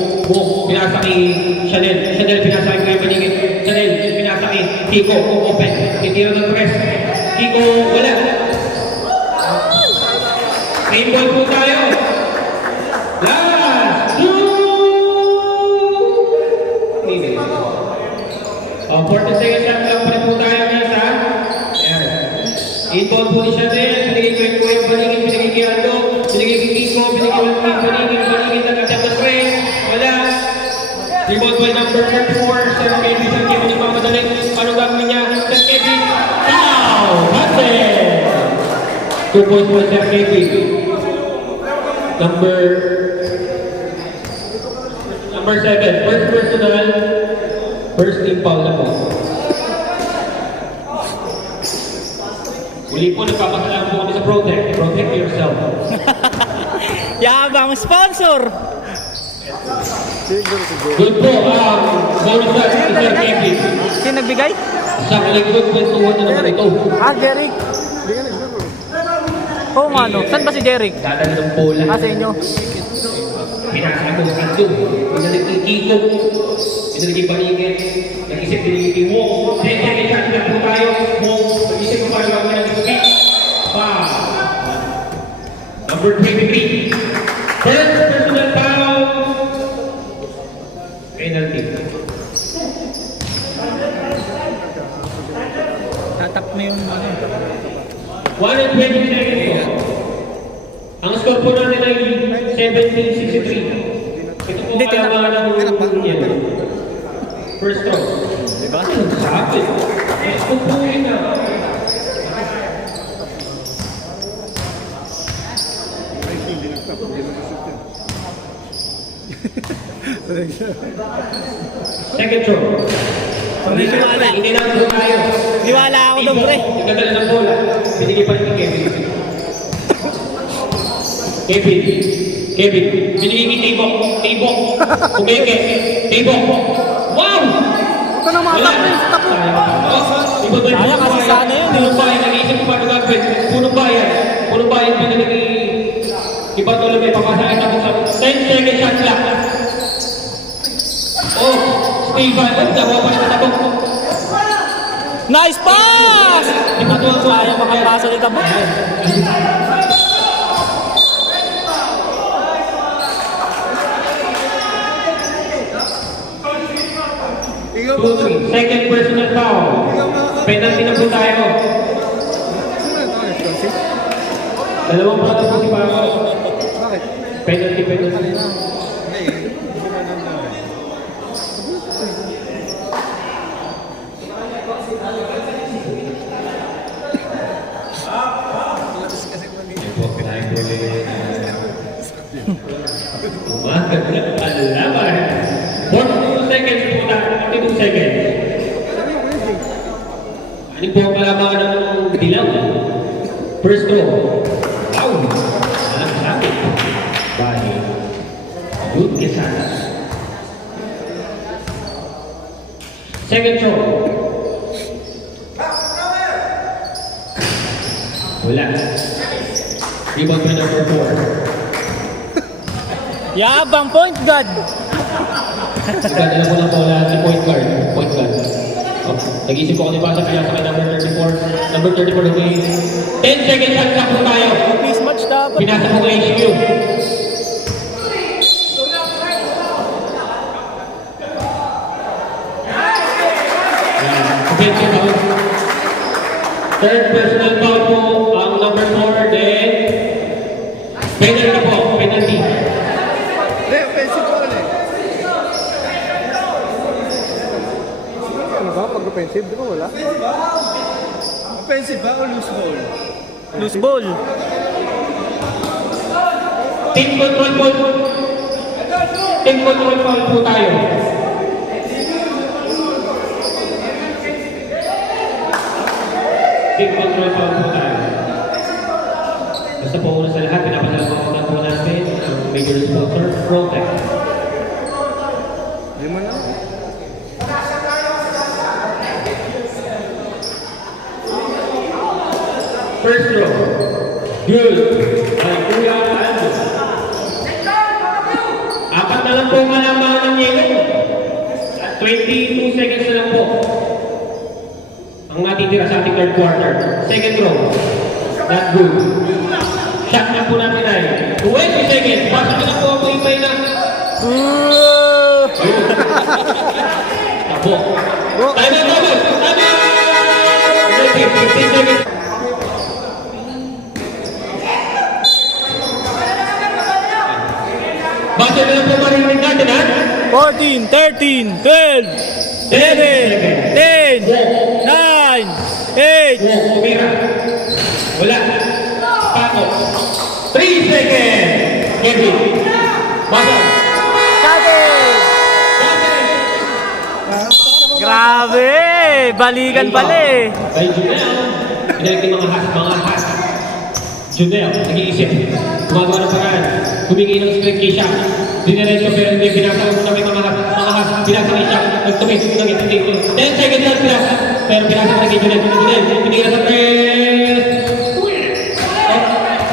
Pinasa kay Chanel. Pinasa kay Kuya Maningit. Chanel, pinasa kay Kiko. Open. Titira ng press. Kiko, wala. Main ball po tayo. Last 2! 40 seconds lang pa rin po tayo guys ha. Ayan. In-ball po ni Chanel. Binigay ko yung Kuya Maningit. Binigay kay Aldo. Binigay kay Kiko. Binigay ulit kay Maningit. Nagkasya ng press. Wala. Rebound by number 4. Sir Kevin. Sir Kevin yung mamadali. Ano gagawin niya? Sir Kevin. Foul! Hustle! 2 points for Sir Kevin. Number 7. First personal. First team foul na po. Uli po, nagpapasalamat po kami sa Protect. Protect yourself. Yabang sponsor! Good po. Bonus na si Sir Kevin. Sino nagbigay? Sa kalagod, kwentuhan na naman ito. Derek. Oo nga no. Saan ba si Derek? Dadala ng bola. Sa inyo. Pinasa ko sa Aldo. Pinalik kay Kiko. Pinalik kay Baningit. Nag-isip pinalik kay Wong. Second shot na po tayo. Wong. Nag-isip ko paano gagawin ng speed. Number 23. First personal foul. Penalty. Tatak mo yung 1 and 20 seconds po. Ang score po natin ay 17-63. Ito po Hindi, kalamangan ng yan. First throw. Diba? Sabi. Ito po yun na. Second throw. Niwala. Hindi lang po tayo. Niwala ako doon, pre. Nagdadala ng bola. Binigay pa ni Kevin. Kevin. Kevin, binigay kay Tibok. Tibok. Kumeke. Tibok. Wow! Ito na mga tapos, tapo. Iba ba Sayang, kasi sana yun, eh. Punong bayan, nag-iisip ko paano gagawin. Punong bayan. Punong bayan, pinalagay. Iba tuloy may papasakit ako sa 10 second shot clock. Oh, Steven. Oh, nakuha pa siya tabok. Nice pass! Iba tuwa ko. Sayang makapasa ni Tabok. Ikaw ba? Second personal foul. Penalty na po tayo. Dalawang pa po si Paco. Bakit? Penalty. Hindi, hindi ba nangyari? Alaman. 42 seconds po na. 42 seconds. Ano po ang kalamangan ng dilaw? First throw. Wow! Alam sa akin. Bahay. Good Quesada. Second throw. Wala. Rebound by number 4. Yabang point guard. Nagdadala ko lang po lahat si point guard. Point guard. Oh, nag-isip ko kung di ba sa kaya sa number 34. Number 34 okay. 10 seconds shot clock po tayo. Mismatch dapat. Pinasa ko ng HQ. Offensive foul. Third personal foul po ang number 4. Then, penalty po. Penalty. Hindi, offensive ball eh. Ano ba? Pag-offensive, di ba wala? Offensive ba o loose ball? Loose ball. Team control po. Team control foul po tayo. Team control foul po tayo. Basta po una sa lahat, pinapasalamat po natin ang major sponsor, Protect. Di mo na. First row. Good. Ay, Kuya Aldo. Apat na lang po ang malamangan ng yelo. At 22 seconds na lang po ang natitira sa ating third quarter. Second row. Not good. Shot na po natin ay 20 seconds. Basta na lang po ang ipay na. Tapo. Time out. 15 seconds. Basta na lang po marinig natin, ha? 14, 13, 12, 11, 10, 9, 8. Tumira. Wala. Paco. 3 seconds. Kevin. Basta. Grabe! Balikan pala eh. Kay Junel. Pinagin mga has. Junel, nag-iisip. Gumagawa ng paraan. Humingin ng screen kay Shaq. Dinerecho pero hindi. Binasa mo na may mga has. Binasa kay Shaq. Nagtumit. 10 seconds lang pinasa. Pero binasa mo na kay Junel. Pinira sa press.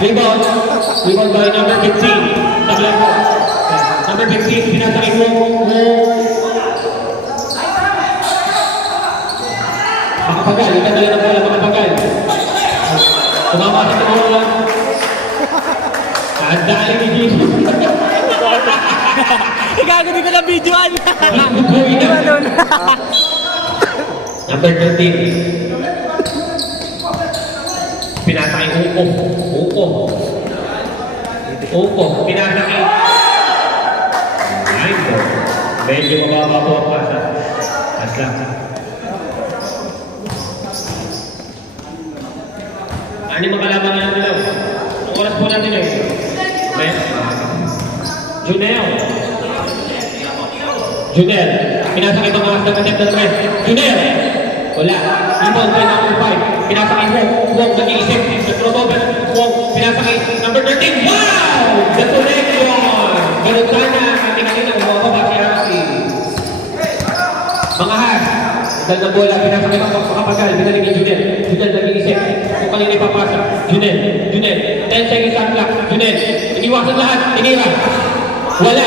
Rebound. Rebound by number 15. Tablan po. Number 15. Binasa kay Mo. Makapagal. Ikadala na pala makapagal. Tumama sa tumama. At dahil ni Jesus. Gago di ko na videoan. Bubuhay na. Number 13. Pinasa kay Uko. Pinasa kay Nine. Medyo mababa po ang pasa. Asla. Ano yung makalaman na natin lang? Ang oras po natin eh. Junel. Pinasa kay mga asda katip na naman. Junel. Wala. Rebound by number 5. Pinasa kay Wong. Wong nag-iisip. Nag-throw over. Wong. pinasakay number 13. Wow! The connection! Ganun sana ang ating kanina, umababa si Rocky. Mga has, dahil ng bola, pinasakay makapagal, binalik ni Junel. Junel nag-iisip kung kanina ipapasa. Junel, 10 seconds on clock. Junel, iniwasan lahat, inira. Wala.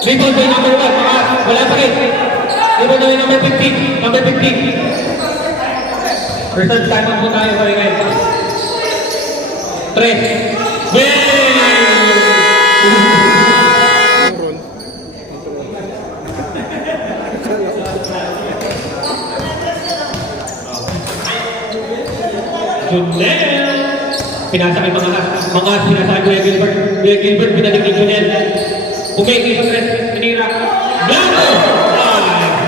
Rebound by number 1, mga has, wala pa rin. Rebound by number 15, number 15. First time po tayo pa rin ngayon. 3. Junel! Pinasakay mga has, pinasakay Kuya Gilbert. Kuya Gilbert, pinalik ni Junel. Umeki sa 3, pinira. Blanco!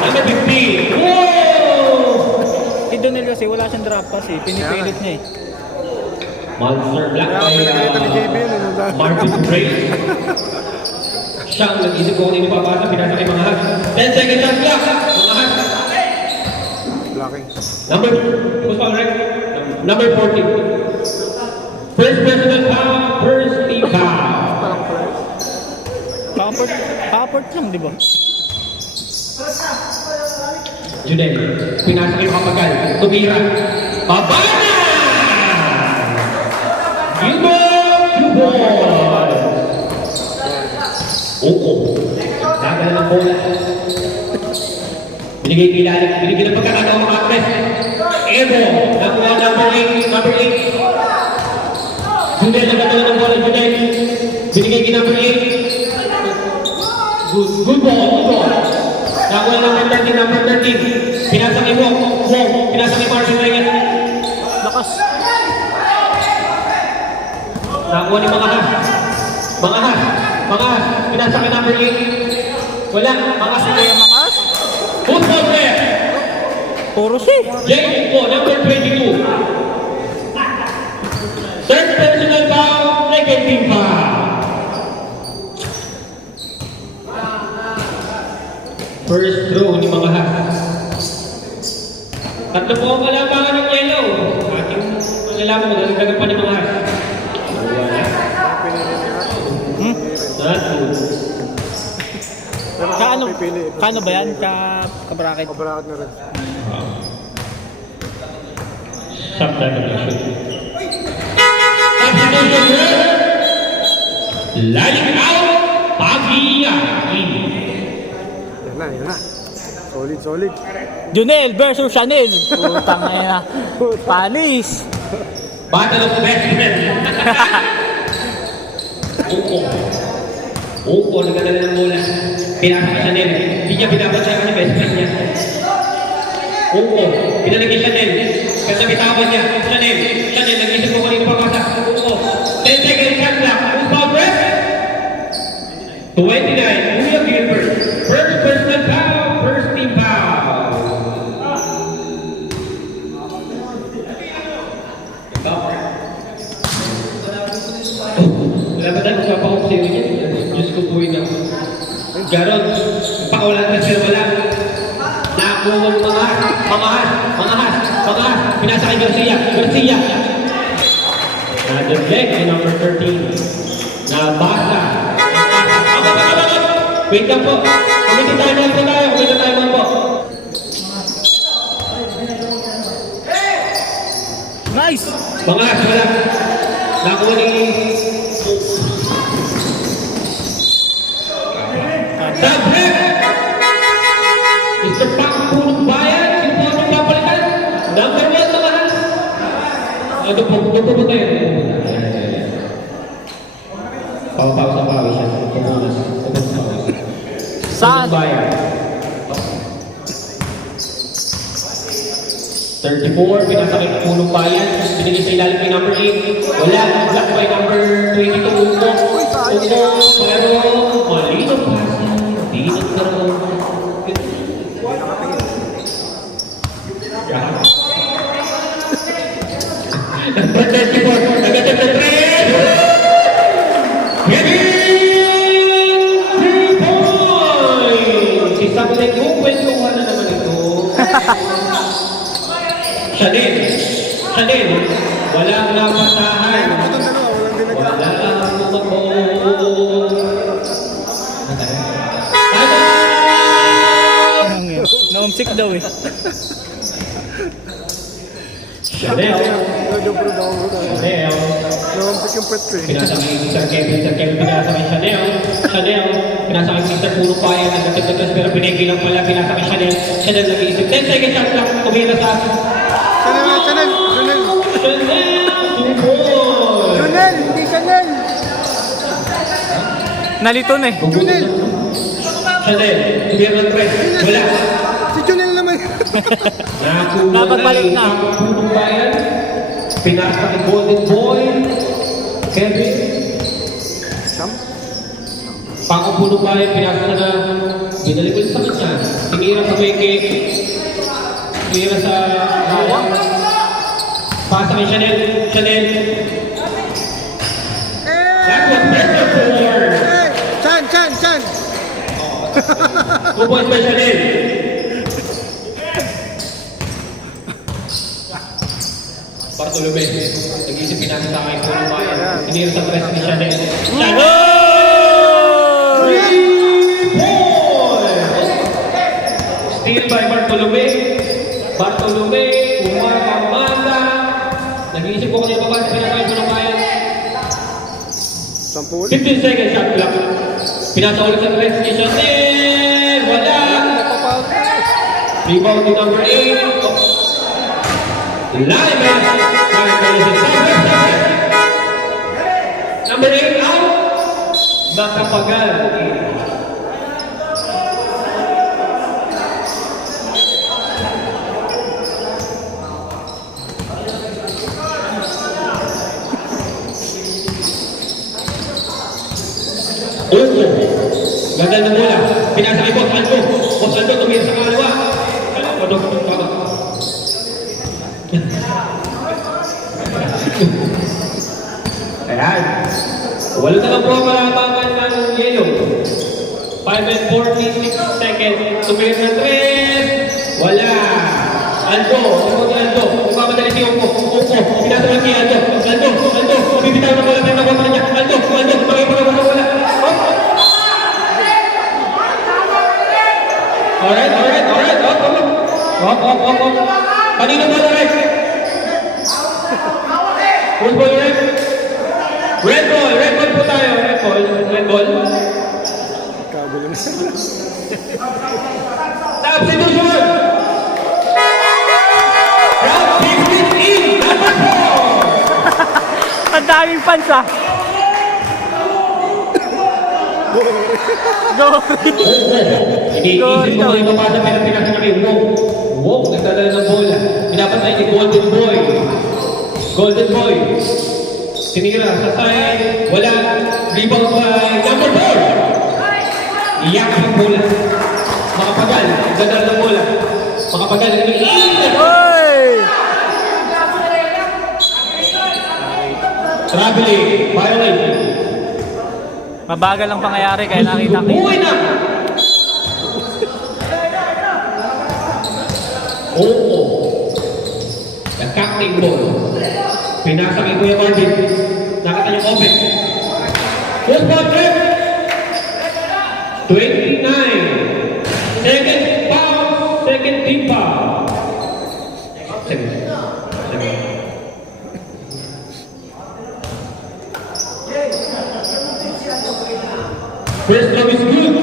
Number 15. Wow! Si Donel kasi wala siyang drop pass eh. Pinipilit niya eh. Monster Black Kaya by pinakita ni JB yun. Marvin Gray. Siya ang nag-isip ko kung hindi papasa, pinasakay mga has. 10 seconds on clock. Mga has. Blocking. Who's foul, right? Number 14. First personal foul, first team foul. Paport lang, di ba? Junel, pinasakay makapagal. Tumira. Pabana! Yubon! Oo. Laga na ng bola. Binigay kilala. Binigay ng pagkakataon mga press. Evo. Nakuha number 8. Number 8. Junel, nagkataon ng bola. Junel. Binigay kay number 8. Good ball. Nakuha number 13. Number 13. Pinasakay mo. Pinasakay Marvin Reyes. Lakas. Nakuha ni mga has. Pinasakay number 8. Wala. Mga has. Kaya mga as, Football player. puro siya eh. Jake po, number 22. Third personal foul, second team foul. First throw ni mga has. Tatlo po ang kalabangan ng yellow. Ating malalaman mo, nagdagan pa ni mga has. Wala. Tatlo. Kano ba yan? Ka-bracket? Kabarakad na rin. Substitution. Laling out, Pagiyakin. Yan na. Solid. Junel versus Chanel. Putang na. Panis. Battle of best friend. Uko, nagdadala ng bola. Pinasok siya Chanel. Hindi niya binabot siya kasi best friend niya. Uko, pinalagay Chanel. Kasi bitawan niya. Chanel, nag-isip ko kanino papasa. Uko, 10 seconds shot clock. Who's foul ref? 29, Kuya Gilbert. First personal foul, first team foul. Wala ba tayo magpapakop sa'yo niya? Diyos ko po yun ako. Garon, pakawala na sila wala. Nakuha mga has. Pinasa kay Garcia. Nadagdag ni number 13. Nabasa. Wait lang po. Kumiti tayo po. Nice. Mga has, wala. Nakuha ni... Sabrek! Mr. Pangpulong Bayan, sino po ang papalitan? Number 1 mga has. Doon po tayo. Pawis siya. Pumunas. Saan? Bayan. 34, pinasakay ng Pulong Bayan. Binigay sa ilalim kay number 8. Wala, block by number 22. Uko, pero mali na pasa. Hindi nagkaroon. Number 34, nagadag na 3. Kevin 3 points! Isang lego, kwentuhan na naman ito. Chanel. Walang napasahan. Ayun po itong dalawa, walang dinagdag. Walang tumakbo. Naumsik daw eh. Chanel. Nag-apro daw ako na. Chanel. Nawamsik yung pet ko eh. Pinasakay si Sir Kevin. Sir Kevin pinasakay Chanel. Chanel. Pinasakay si Sir Puro Paya. Nagkatagdagas pero pinigil lang pala. Pinasakay Chanel. Chanel nag-iisip. 10 seconds shot lang. Tumira sa Chanel! Chanel. 2 points. Junel! Hindi Chanel! Nalito na eh. Junel! Chanel. Tumira ng 3. Wala. Si Junel naman! Nakuha Napagbalik na. Ang Puro Paya. Pinasa ni Golden Boy. Kevin. Sam? Pangupulo pa rin, pinasa na binalik ulit sa kanya. Tinira sa Meke. Tinira sa pasa kay Chanel. Chanel. That was better for Chan! 2 points by Chanel. Bartolome. Nag-iisip pinasa sa akin. Pulo pa yan. Tinira sa press ni Chanel. Chanel! 3 points! Steal by Bartolome. Bartolome, umamamada. Nag-iisip ko kanina pa ba sa pinasakay ko ng kaya. 10 ulit. 15 seconds shot clock. Pinasa ulit sa press ni Chanel. Wala. Rebound ni number 8. Live number 8 out. Nakapagal. Ganda na bola. Pinasa kay Boss Aldo. Boss Aldo tumira sa kalawa. Ano? Tama. Ayan. Wala na lang po ang malabangan ng yelo. 5 and 46 seconds. Tumira na 3. Wala. Aldo. Tumira ni Aldo. Magmamadali si Upo. Pinasa lang kay Aldo. Aldo. Mabibitaw na bola. Pero nakuha niya. Aldo. Makipagawa na bola. Alright. Up. Kanino ba na right? Who's ball right? Red ball po tayo. Red ball. Kagulo na. Substitution! Round 15 number 4! Ang daming fans ah. Go! Iniisip ko na yung mapasa pero pinasa kami. Wow, nagdadala ng bola. Pinapatay ni Golden Boy. Tinira sa side. Wala. Rebound by number 4. Iyak ang bola. Makapagal. Nagdadala ng bola. Makapagal. Iniisip. Oy! Traveling. Violation. Mabagal ang pangyayari kaya nakita ko. Uwi na! Oo. Nagkakting ball. Pinasa kay Kuya Marvin. Nakita niyo open. Full ball trip. 29. Second foul. Second team foul. Second. First love is good.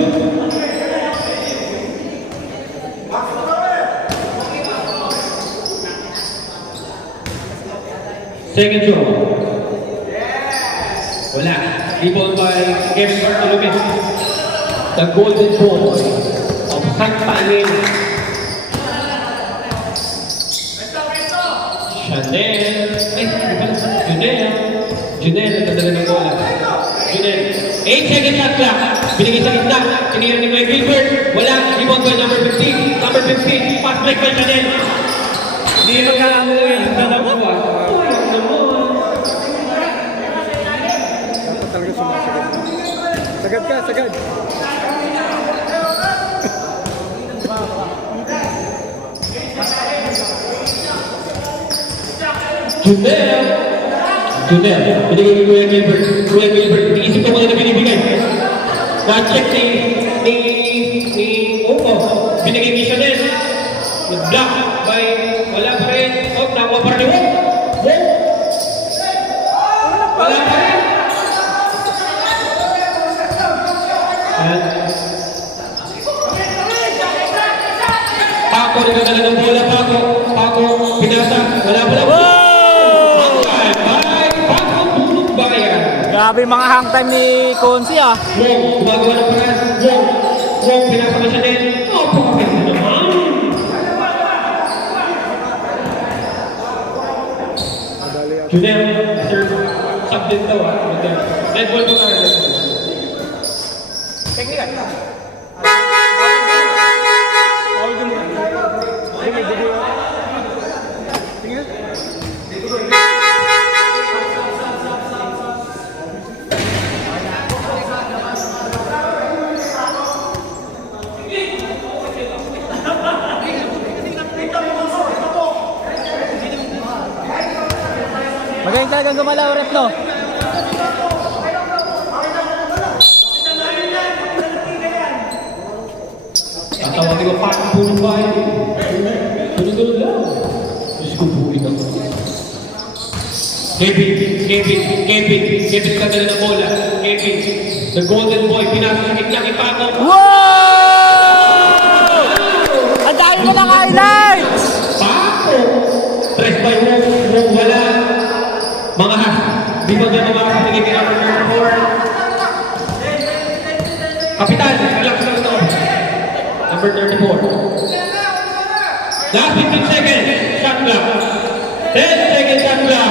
Second draw. Wala. Rebound by Kevin Bartolome. The Golden Boy of Santa Elena. Junel, nagdadala ng bola. Junel, 8 seconds shot clock. Binigay sa gitna. Tinira ni Mike Gilbert. Wala. Rebound by number 15. Number 15. Pass break by Chanel. Hindi magkakamuwi yung dalawa. Dapat talaga sumasagat. Sagad. Junel. Junel. Binigay ni Kuya Gilbert. Kuya Gilbert. Iisip ko muna na binibigay. Na-check ni Opo. Binigay ni Chanel. Nag-block by wala pa rin. Oh, nakuha pa rin. Wala pa rin. Paco, nagdadala ng bola. Paco, pinasa. Wala. Paco, tulog ba yan? Grabe mga hang time ni Konsi ah. Wong, gumagawa ng paras. Wong, pinasa ka siya din. Pakapit mo naman. Junel, sir, subject daw ah. Red ball po tayo. Technical. Magaling talagang gumalaw, rep, no? Tatawagin ko pa ang pulong bahay. Tulog lang. Diyos ko buhay ako. Kevin kadala ng bola. Kevin, the golden boy, pinasa sa gitna kay Paco. Wow! Ang dahil ko ng highlights! Paco! Press by Wong, wala. Mga ha, di ba gano'n mga kapatid kay number 4? Kapitan, relax lang ito. Number 34. Last 15 seconds, shot clock. 10 seconds shot clock.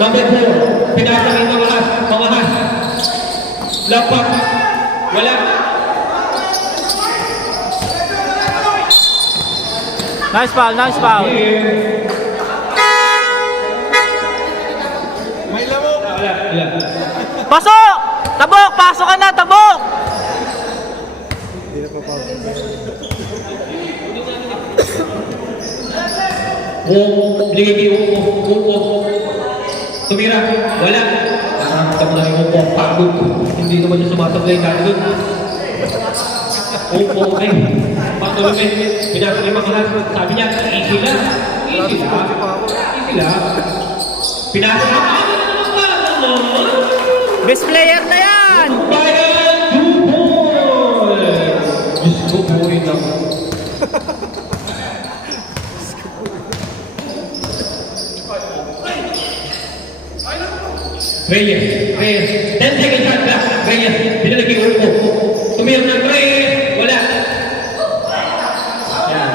Number 4, pinasa ng mga has. Lapak, wala. Nice foul. May lamok. Wala. Pasok! Tabok! Pasok ka na! Tabok! Hindi na pa pa. Binigay kay Upo. Tumira, wala. Nakakamta mo na yung Upo, pagod. Hindi naman yung sumasablay dahil doon. Upo, ay, patuloy. Pinasa niya mga lahat. Sabi niya, easy lang. Pinasa niya, Best player na yan! Bayan, Duboy! Diyos ko, buhay lang. Reyes. 10 seconds shot clock. Reyes, pinalagay ko Upo. Tumira ng Reyes, wala. Yan.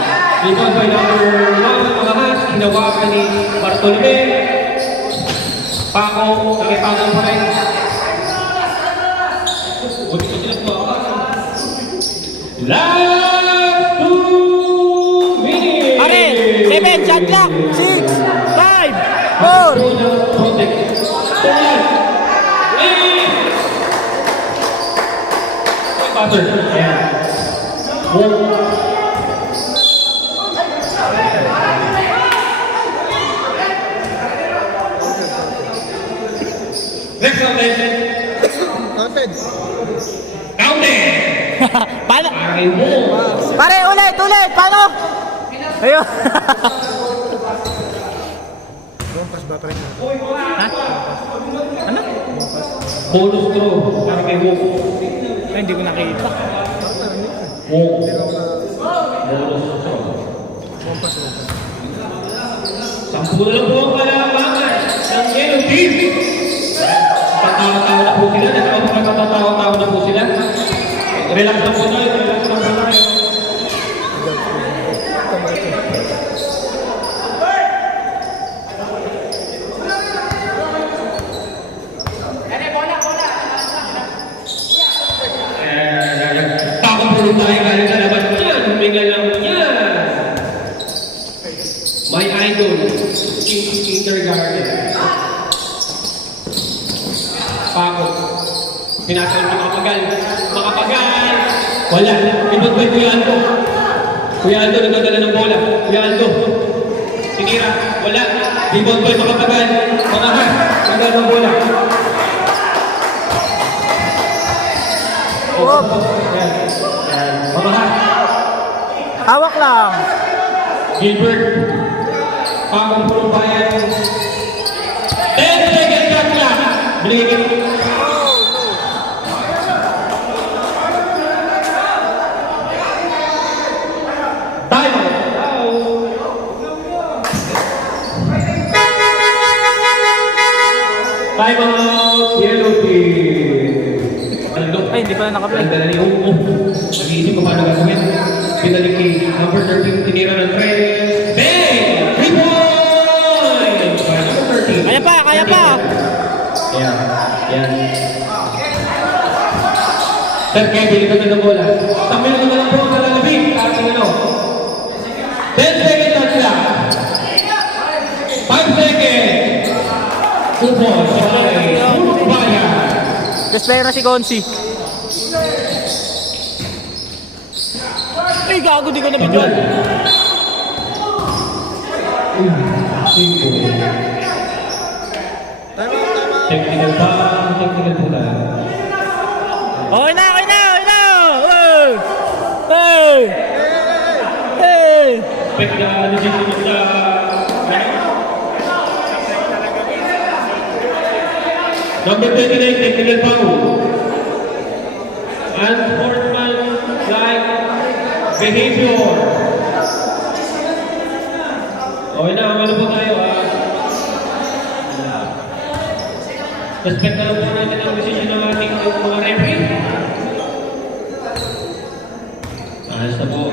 Rebound by number 1, mga has. Hinawakan ni Bartolome. Paco, kami Paco pa rin. Buti ko sila po. Last 2 minutes! Aril! 7 shot clock! 6, 5, 4, Butter. Ayan. Next round, Counted. counting! Paano? Ay mo! Pare, ulit! Paano? Ayun! Lumpas ba pa rin? Ha? Ano? Bonus throw. Para kay Wong. Ay, hindi ko nakita. Wong. Hindi ako na Bonus throw. lumpas. 10 na lang po ang kalamangan ng Yellow Team. Tatawa-tawa na po sila. Tatawa-tawa na po sila. Relax lang po tayo. Takot tayo galing sa laban niyan. Huminga lang yan. My idol. Kindergarten. Paco. Pinasal ko makapagal. Wala. Pinod ba Kuya Aldo? Kuya Aldo, nagdadala ng bola. Kuya Aldo. Sinira. Wala. Rebound boy, makapagal. Mga hat. Tagal ng bola. Wop. Mga hat. Hawak lang. Gilbert. Pagong pulong bayan. 10 seconds shot lang. Binigay ka. Time out. Time out. Yellow team. Ay, hindi pala nakaplay. Nagdala ni Ung. Nag-iisip ko paano gagawin. Pinalik kay number 13. Tinira ng 3. Bang! 3 points! Para number 13. Kaya pa, kaya pa. Ayan. Ayan. Sir, kaya binigyan ka ng bola. Tamil ka na lang po sa lalabing. Ating ano. 10 seconds shot lang. 5 seconds. 2 points. Okay. Pulong bayan. Best player na si Gonzi. Ay, gago, di ko nabidyon. Technical pa. Technical po lang. Okay na, okay na, okay na! Hey! Hey! Hey! Expect na ano dito sa... Number 29, technical foul. Unsportsmanlike behavior. Okay na, ano po tayo respect na lang po natin ang decision ng ating mga referee. Ayos na po.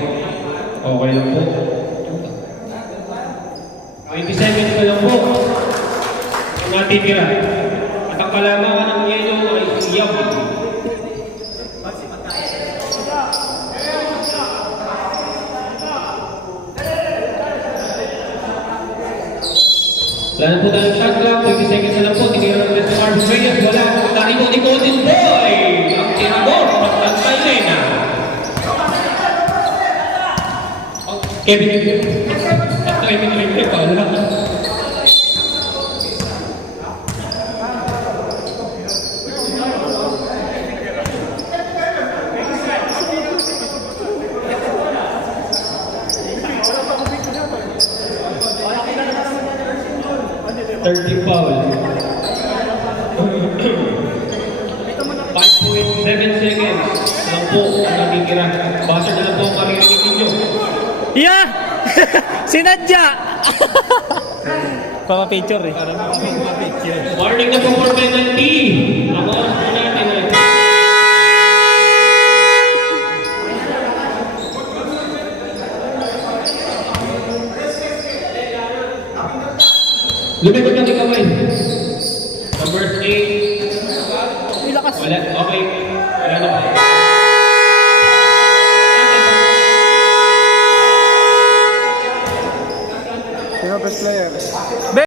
Okay lang po. 20 seconds na lang po. Ang natitira. At ang kalamangan ng yellow ay siyaw. Wala na po tayong shot clock. 20 seconds na lang po. Tinira ng Mr. Marvin Reyes. Wala. Naribo ni Golden Boy. Ang tirador. Magtantay na yun. Kevin Reyes. Wala. Thirty foul. 5.7 seconds lang po ang natitira. Basa na lang po ang maririnig ninyo. Yeah! Sinadya! Papa-picture eh. Warning na po for penalty. Ang oras po natin ay... Lumikot ng kamay. Number 8. Ilakas. Wala. Okay. Wala na po. Sino best player?